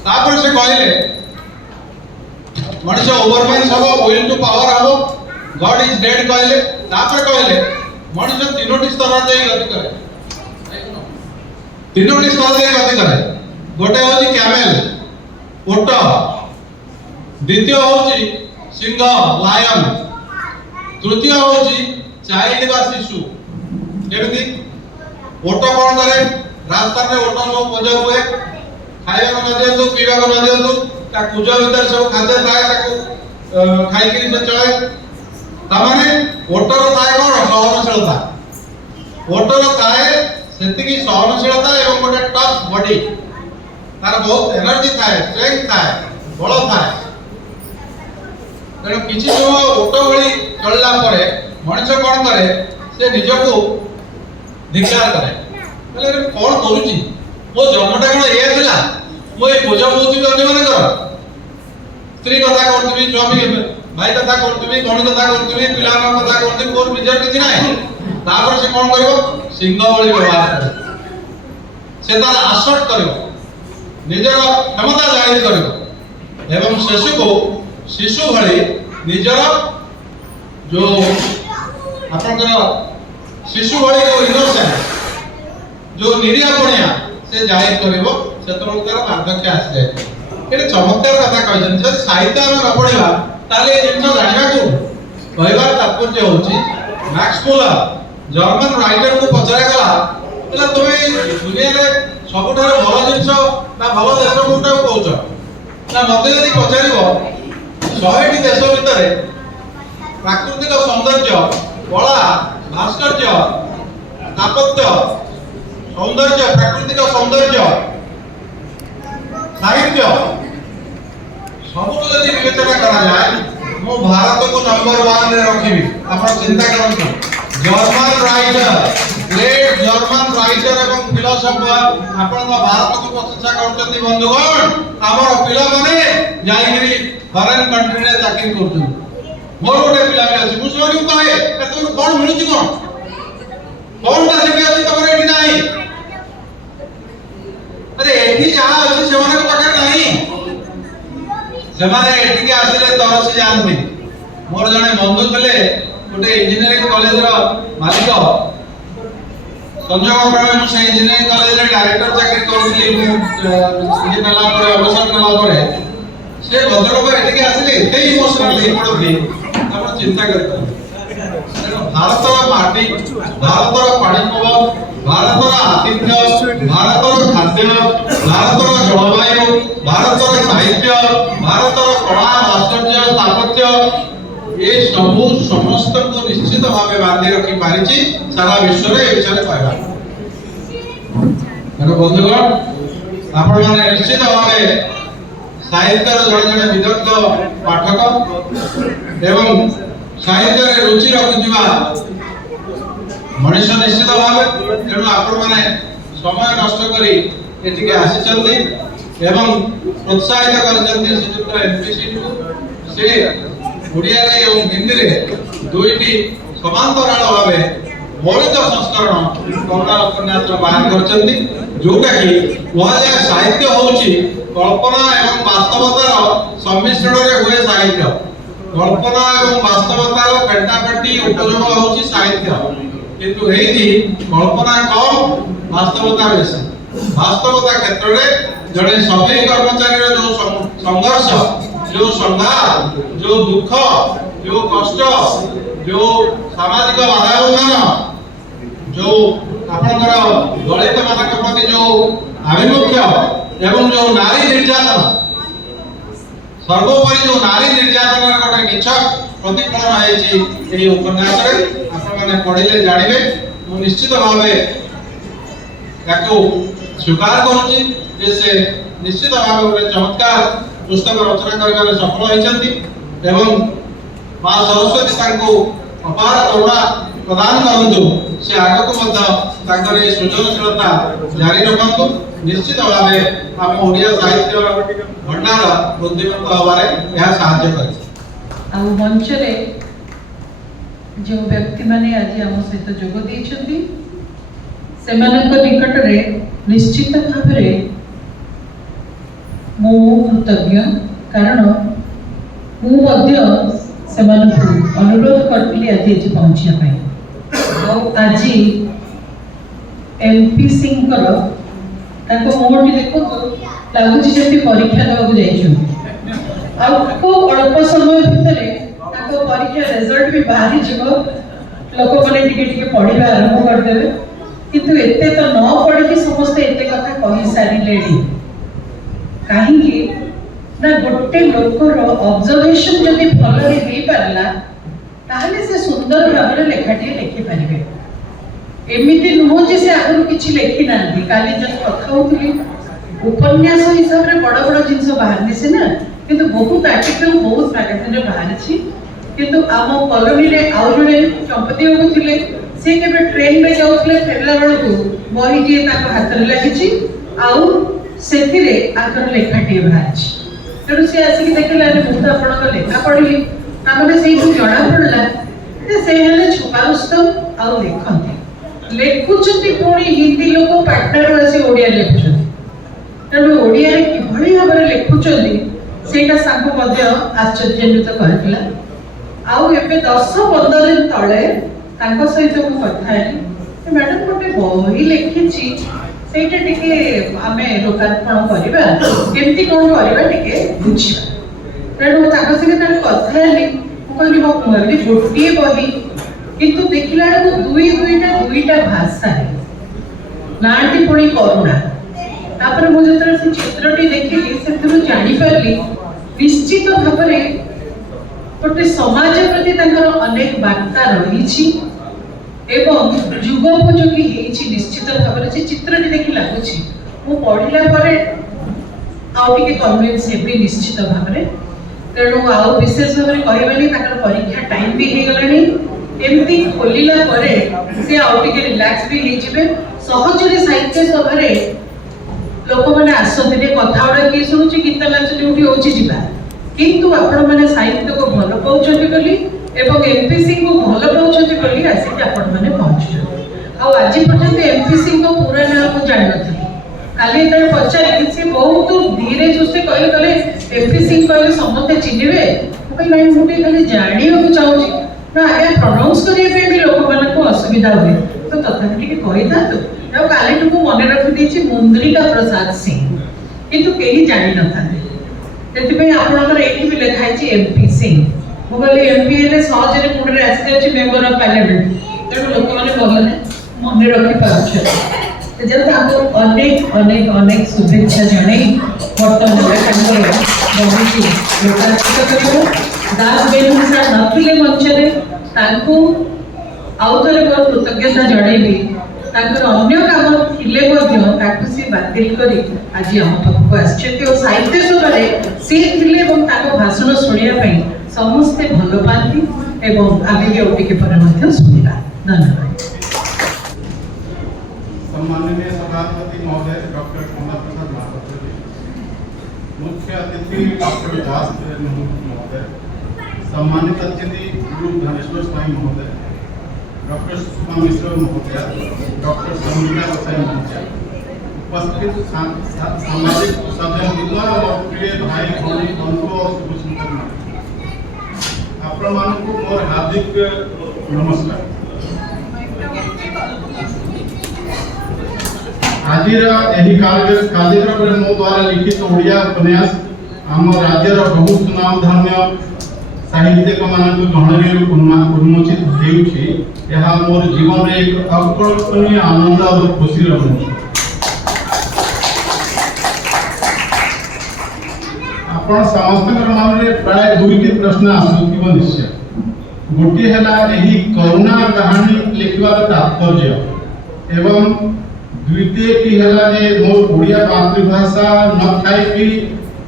तापर से कहले मनुष्य ओवरमेंस हबो विल टू पावर हबो गॉड इज डेड कहले तापर कहले मनुष्य तीनोटी स्तर दे गति करे तीनोटी स्तर दे गति करे गोटे होची कैमेल ओट द्वितीय होची सिंह लायन तृतीय होची चाइल्ड बा शिशु जेमिति ओट कोन करे रास्ता रे ओट सब मजा हुए खाଇବା को न दियंतु पीवा को न दियंतु ता कुज भीतर सब खाद्य थाए ताको खाई करी से चले तमाने ओटर थाए कोन सहनशीलता ओटर थाए सेति की सहनशीलता एवं गोटे टफ बॉडी तार बहुत एनर्जी थाए स्ट्रेंथ थाए बल थाए तेणु किछि जो ओट भली चलला परे मनुष्य कोन करे से निजको धिक्कार करे बोले कोन करूची मो जन्मटा कोन ए थिला मो ए बोझ बोझी अन्य माने कर स्त्री कथा करतबी स्वामी भाई कथा करतबी गण कथा करतबी पिलान कथा करतबी मोर बिजर किछि नाही तापर से कोन करबो सिंह भली व्यवहार करे से तार आसट करबो निजर क्षमता जाहिर करबो एवं शिशु भली निजर जो आपनकर शिशु भली जो इनोसेंस जो निरीहपणिया से जाहिर करबो सेतरो तार वार्धक्य आसी जाय एटे चमत्कार कथा कहजन जे साहित्य हम न पढिबा ताले जिंस जानिबा को कहबार तात्पर्य होची मैक्स मुलर जर्मन राइटर को पचरा गला बोला तुमे दुनिया रे सबठार भलो जिंस बा भलो देश कोटा कहउछ ना मते यदि पचारिबो 100 टी देश भितरे प्राकृतिक सौंदर्य कला भास्कर्य स्थापत्य सौंदर्य प्राकृतिक सौंदर्य साहित्य सब यदि विवेचना करा जाए मो भारत को नंबर 1 रे रखिबी आपण चिंता करंतु German writer great German writer एवं फिलोसोफर आपण भारत को प्रशंसा करछथि बंधुगण हमर पिला माने जाईगिरी फॉरेन कंट्री रे चाकरी करछन मोर गोटे पिला भी अछि मु सोनी कहे तुम कोन मिलुची कोनटा सेठी अछि तमरे एठी नाही अरे एठी जहाँ अछि सेमाने को पाखे नाही सेमाने एठी के आसिले तोर से जानबी मोर जने बंधु तले गोटे इंजीनियरिंग कॉलेज रो मालिक संजोग क्रमे मु से इंजीनियरिंग कॉलेज रे डायरेक्टर चाकरी करथली मु सिटी नला पर अवसर नला पर से भद्रक एठी के आसिले एते इमोशनल हे पड़थि आपण चिंता करता भारत माटी भारत पानी पवन भारत आतिथ्य भारत खाद्य भारत जलवायु भारत साहित्य भारत कला भास्कर्य स्थापत्य ये सबू समस्त को निश्चित भाव बांधि रखी पारिछि सारा विश्व रे विषय कहबा मेरे बंधुगण आपण माने निश्चित भाव साहित्य जड़े जड़े विदग्ध पाठक एवं साहित्य रे रुचि रखुवा मनुष्य निश्चित भाव तेणु आपण माने समय नष्ट करी एटिके आसीचंती एवं प्रोत्साहित करचंती श्रीयुक्त एमपीसी को से ओडिया रे एवं हिंदी रे दुईटी समांतराल भावे मौलिक संस्करण कविता उपन्यास बाहर करचंती जोटा कि वहां साहित्य होउची कल्पना एवं वास्तवतार सम्मिश्रण रे हुए साहित्य कल्पना एवं वास्तवतार पेटापेटी उपयोग होउची साहित्य किंतु हेती कल्पना कम वास्तवता बेसी वास्तवता क्षेत्र रे जड़े सफाई कर्मचारी रो जो संघर्ष जो संघात जो दुख जो कष्ट जो सामाजिक बाधाबंधन जो आपनकर दलित मानक प्रति जो आभिमुख्य एवं जो नारी निर्यातन सर्वोपरि जो नारी निर्यातन गोटे निछक प्रतिफलन है एही उपन्यास रे आपण माने पढिले जानिबे मु निश्चित भावे याको स्वीकार करूची जे से निश्चित भावे चमत्कार पुस्तक रचना करबारे सफल होइछंती एवं मां सरस्वती तांको अपार करुणा प्रदान करंतु से आगको मध्य तांकर ए सृजनशीलता जारी रखंतु निश्चित भावे हम ओडिया साहित्य भंडार बुद्धिमत्ता हवारे यह सहाय्य करे आ मंच रे जो व्यक्ति माने आज हम सहित जोग देइछंती सेमानक निकट रे निश्चित भाबरे मो कृतज्ञ कारण मु मध्य सेमानक अनुरोध करथिली आज एठी पहुंचिया पाई और आज एमपी सिंह कर ताको मोटी देखो लागुची जेती परीक्षा देबाक जाइछु आ को अल्प समय भितरे ताको परीक्षा रिजल्ट भी बाहरी जिवो लोक माने टिके टिके पढिबा आरंभ कर देबे किंतु एते तो न पढि कि समस्त एते कथा कहि सारी लेडी काहे कि ना गोटे लोकर ऑब्जर्वेशन जदि भलरे दे पारला ताहले से सुंदर भाबरे लेखाटी लिखि पारिबे एमिति नुह जे से आगु किछि लेखि नांती काली जस कथा होतली उपन्यास हिसाब रे बड़ बड़ जिंस बाहर दिसे ना किंतु बहुत आर्टिकल बहुत मैगजीन रे बाहर छी किंतु आम कॉलोनी रे आउ जणे चंपती बाबू थिले से केबे ट्रेन रे जाउथले फेरला बेलकु बही जे ताको हाथ रे लागिछि आउ सेथिरे आकर लेखाटी बाहर छी तेणु से आसिक देखला रे बहुत आपन लेखा पढिली हमरे सेही को जणा पड़ला जे से हेले छुपाउस्तव आउ लेखंती लेखुचंती कोणी हिंदी लोक पाटनार आसी ओडिया लेखुचंती तेणु ओडिया रे किभଳି भाबरे लेखुचंती सेटा साको मध्य आश्चर्यान्वित करथिला आउ एबे 10-15 दिन तळे तांको सहित को कथा है मैडम गोटे बही लेखिची सेटा टिके आमे लोकार्पण करिबा केमती कोन करिबा टिके बुझिबा तेणु ताको सहित तांको कथा हेली कहली हो कहली गोटे बही किंतु देखिला को दुईटा भाषा है नाटी पुणी करुणा तापर मु जतरा से चित्रटी देखिली सेतरु जानि परली निश्चित भाबरे गोटे समाज प्रति तांकर अनेक वार्ता रहिछि एवं जुगोपयोगी हेछि निश्चित भाबरे से चित्रटी देखि लागुछि मु पढिला परे आउ टिके कन्विन्स हेबी निश्चित भाबरे तेणु आउ विशेष भाबरे कहबेनी ताकर परीक्षा टाइम भी हे गलानी एमती खोलिला परे से आउ टिके रिलैक्स भी हे जिवे सहजरे साहित्य सभारे लोक माने आसते कथा उडा की सुनुची गीत नाच जोठी होची जिबा किंतु आपण माने साहित्य को भल पाउछथि बोली एवं एमपीसी को भल पाउछथि बोली आसी कि आपण माने पहुंचछथि। आ आज पर्यंत एमपीसी को पूरा नाम को जान नथि। काली तर पचारि से बहुत धीरे सुस्ते कहि गले एमपीसी कहले समते चिन्हिबे कोइ नाही मुटे खाली जानियो को चाहूची ना आगे प्रोनाउंस करिए पे भी लोक मन को असुविधा हुए तो तथापि के कहि था तो ଆଉ କାଲିଠୁ ମନେ ରଖିଦେଇଛି ମୁନ୍ଦ୍ରିକା ପ୍ରସାଦ ସିଂ କିନ୍ତୁ କେହି ଜାଣି ନଥାନ୍ତି ସେଥିପାଇଁ ଆପଣଙ୍କର ଏଇଠି ବି ଲେଖା ହେଇଛି ଏମପି ସିଂ ମୁଁ କହିଲି ଏମପି ହେଲେ ସହଜରେ ମୁଣ୍ଡରେ ଆସିଯାଉଛି ମେମ୍ବର ଅଫ ପାର୍ଲାମେଣ୍ଟ ତେଣୁ ଲୋକମାନେ ଭଲରେ ମନେ ରଖିପାରୁଛନ୍ତି ଯେହେତୁ ତାଙ୍କୁ ଅନେକ ଅନେକ ଅନେକ ଶୁଭେଚ୍ଛା ଜଣାଇ ବର୍ତ୍ତମାନ ତାଙ୍କର ବଗିଚି ଲୋକାର୍ପିତ କରିବ ଦାସ ବେନୁ ସାର୍ ନଥିଲେ ମଞ୍ଚରେ ତାଙ୍କୁ ଆଉ ଥରେ ମୋର କୃତଜ୍ଞତା ଜଣାଇବି ତାଙ୍କର ଅନ୍ୟ କାମ ଥିଲେ ମଧ୍ୟ ତାକୁ ସେ ବାତିଲ କରି ଆଜି ଆମ ପାଖକୁ ଆସିଛନ୍ତି ଓ ସାହିତ୍ୟ ସଭାରେ ସିଏ ଥିଲେ ଏବଂ ତାଙ୍କ ଭାଷଣ ଶୁଣିବା ପାଇଁ ସମସ୍ତେ ଭଲ ପାଆନ୍ତି ଏବଂ ଆମେ ବି ଆଉ ଟିକେ ପରେ ମଧ୍ୟ ଶୁଣିବା। ଧନ୍ୟବାଦ। सम्माननीय सभापति महोदय डॉक्टर कमला प्रसाद महापात्र जी, मुख्य अतिथि डॉक्टर दास महोदय, सम्मानित अतिथि गुरु धनेश्वर स्वामी महोदय, डॉक्टर सुषमा मिश्र महोदय, डॉक्टर संगीता गोसाई महोदय, उपस्थित सामाजिक सज्जन और प्रिय भाई भौणी बंधु और शुभचिंतक आपण मोर हार्दिक नमस्कार। आजिर एही कार्यक्रम मो द्वारा लिखित ओडिया उपन्यास आम राज्यर बहुत सुनाम धन्य साहित्यिक मानक गहनरे उन्मोचित हेउछि। यह मोर जीवन रे एक अकल्पनीय आनंद और खुशी अनुभूति। आपण समस्त मन रे प्राय दुईटी प्रश्न आसुथिबो निश्चय। गोटी हला एही करुणा कहानी लिखवार तात्पर्य एवं द्वितीय की हला जे मोर ओडिया मातृभाषा न थाई कि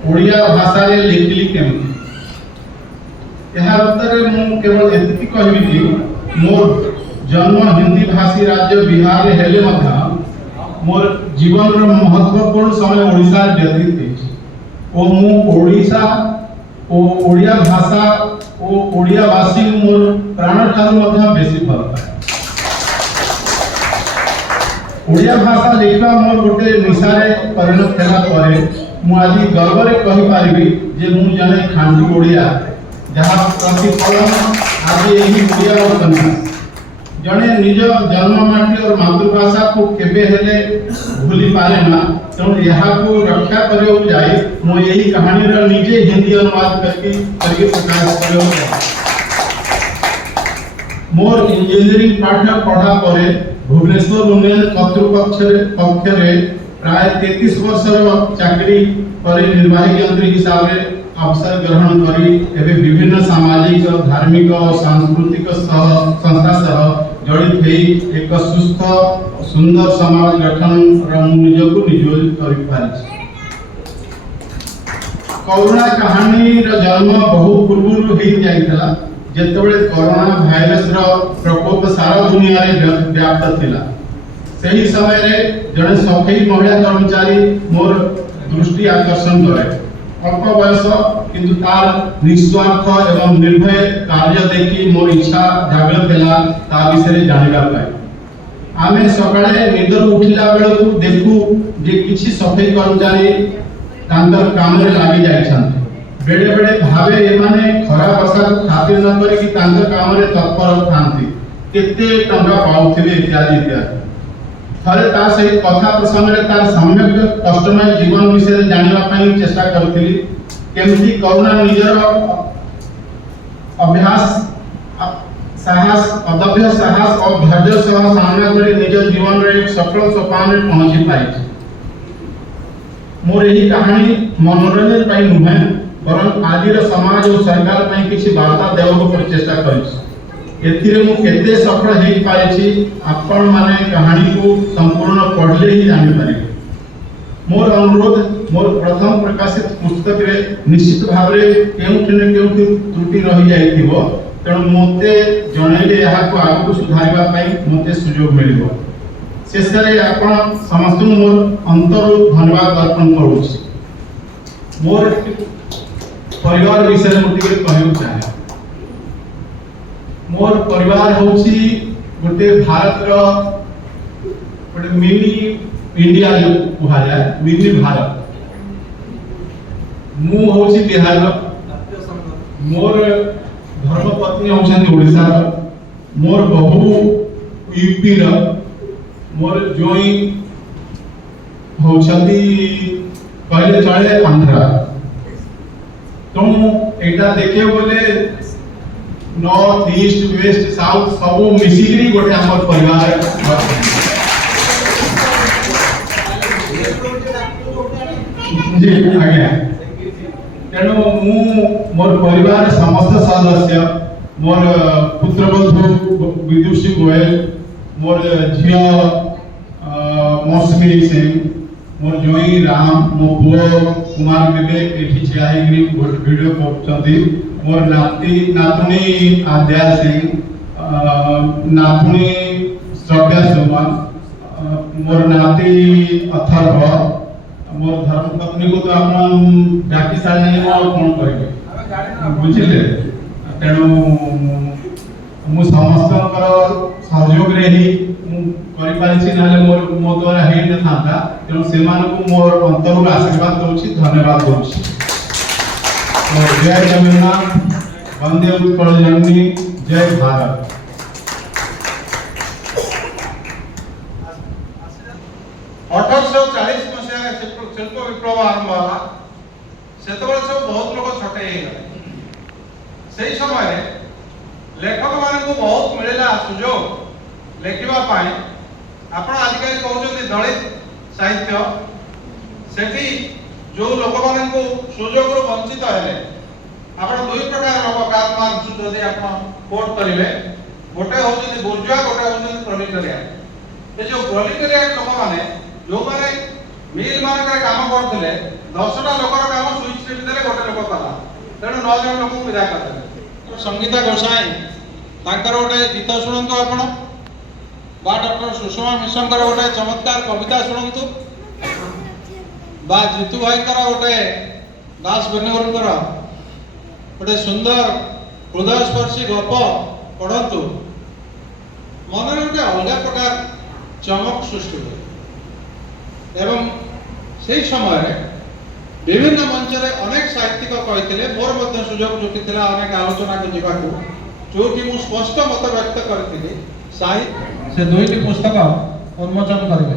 ओडिया भाषा रे लिखली केमति। यह उत्तर मु केवल एतिकी कहबी कि मोर जन्म हिंदी भाषी राज्य बिहार रे हेले मध्य मोर जीवन रो महत्वपूर्ण समय ओडिसा रे व्यतीत हेछि ओ मु ओडिसा ओ ओडिया भाषा ओ ओडिया भाषी मोर प्राण ठारू मध्य बेसी भल पाए। ओडिया भाषा लिखा मोर गोटे निशारे परिणत हेला परे मु आज गर्व रे कहि पारिबी जे मु जने खांडी ओडिया जहाँ प्रतिफलन आज यही ओडिया उपन्यास जने निज जन्म माटी और मातृभाषा को केबे हेले भूली पारे ना तेणु यहाँ को रक्षा करियो जाए मु यही कहानी रो निजे हिंदी अनुवाद करके प्रकाश करियो। मोर इंजीनियरिंग पाठ पढ़ा परे भुवनेश्वर उन्नयन कर्तृपक्ष रे प्राय 33 वर्षर चाकरी पर निर्वाही यंत्री हिसाब रे अवसर ग्रहण करी एवं विभिन्न सामाजिक धार्मिक और सांस्कृतिक संस्था सह जड़ित होई एक सुस्थ सुंदर समाज गठन निज को नियोजित करि पारिछि। कोरोना कहानी रो जन्म बहुत पूर्व हो जाइतला जेतेबेले कोरोना भाइरस रो प्रकोप सारा दुनिया रे व्याप्त थिला। सही समय रे जने सफाई महिला कर्मचारी मोर दृष्टि आकर्षण करे। अल्प बयस किंतु तार निस्वार्थ एवं निर्भय कार्य देखी मोर इच्छा जागृत हेला ता विषय जानिबा पाए। आमे सकाळे निदर उठिला बेला को देखू जे किछि सफाई कर्मचारी तांकर काम रे लागि जाय छन। बेडे बेडे भावे एमाने खराब आशा खातिर न करी कि तांकर काम रे तत्पर थांती केते टंका पाउथिबे इत्यादि इत्यादि। थरे ता सही कथा प्रसंग रे तार सम्यक कस्टमर जीवन विषय जानिबा पई चेष्टा करथिली केमति करुणा निजर अभ्यास साहस अदभ्य साहस और धैर्य सह सामना करे निज जीवन रे एक सफल सोपान रे पहुंची पाई। मोर एही कहानी मनोरंजन पई नुहे बरं आदिर समाज और सरकार पई किछि वार्ता देबो पर चेष्टा करिछि। एथिरे मु केते सफल हेइ पाइछि आपण माने कहानी को संपूर्ण पढ़ले ही जानि पारिबे। मोर अनुरोध मोर प्रथम प्रकाशित पुस्तक रे निश्चित भाव रे केउठी न केउठी त्रुटि रहि जाइथिबो तेणु मोते जणैले यहा को आगु सुधारिबा पई मोते सुयोग मिलिबो। शेषरे आपण समस्त मोर अंतरु धन्यवाद अर्पण करूछि। मोर परिवार विषय में टिके कहू चाहे मोर परिवार होची गोटे भारत रो गोटे मिनी इंडिया जो कहा जाए मिनी भारत मु होची बिहार रो मोर धर्मपत्नी होचंदी ओडिसा रो मोर बहू यूपी रो मोर जोई होचंदी कहले चले आंध्रा तो एटा देखे बोले नॉर्थ ईस्ट वेस्ट साउथ सब मिसिकरी गोटे हमर परिवार जी आज्ञा तेणु मु मोर परिवार समस्त सदस्य मोर पुत्रबधू विदुषी गोयल मोर झिया मौसमी सिंह मोर जोई राम मो पुओ कुमार विवेक एठी छियाही वीडियो करछंती मोर नाती नातुनी आद्या सिंह नातुनी श्रव्या सुमन मोर नाती अथर्व मोर धर्मपत्नी को तो आपण डाकी साले और कोन करिवे बुझिले तेणु मु समस्तकर सहयोग रे ही करि पारिछि नाले मोर मो द्वारा हेइ न थांता तेणु सेमान को मोर अंतरु आशीर्वाद दउछि धन्यवाद दउछि जय जगन्नाथ वंदे उत्कल जननी जय भारत 1840 मसीह शिल्प विप्लव आरंभ होला सेतबेले सब बहुत लोग छटे हे गले सेही समय लेखक मान को बहुत मिलेला सुजोग लेखिबा पाए आपण आजिकाली कहउछन्ती दलित साहित्य सेठी जो लोक मान को सुजोग रो वंचित हेले आपण दुई प्रकार लोक कार्ल मार्क्स जदि आपण कोट करिवे गोटे होउछन्ती बुर्जुआ गोटे होउछन्ती प्रोलेटारिएट ए जो प्रोलेटारिएट लोक माने जो माने मिल मानकर काम करथिले 10टा लोकर काम स्विच टिप देले गोटे लोक कला तेणु 9 जण लोक विदा करथिले संगीता गोसाई तांकर गोटे गीत शुणंतु आपण बा डॉक्टर सुषमा मिश्रकर गोटे चमत्कार कविता शुणंतु बा जितु भाईकर गोटे दास बेनेगलकर गोटे सुंदर हृदयस्पर्शी गप पढ़ंतु मन गोटे अलग प्रकार चमक सृष्टि हुए एवं से समय विभिन्न मंच रे अनेक साहित्यिक कहते मोर मध्य सुजोग जुटी थिला अनेक आलोचना को जीवाकू जोटी मु स्पष्ट मत व्यक्त करथिली साहित्य से दुईटी पुस्तक उन्मोचन करिवे।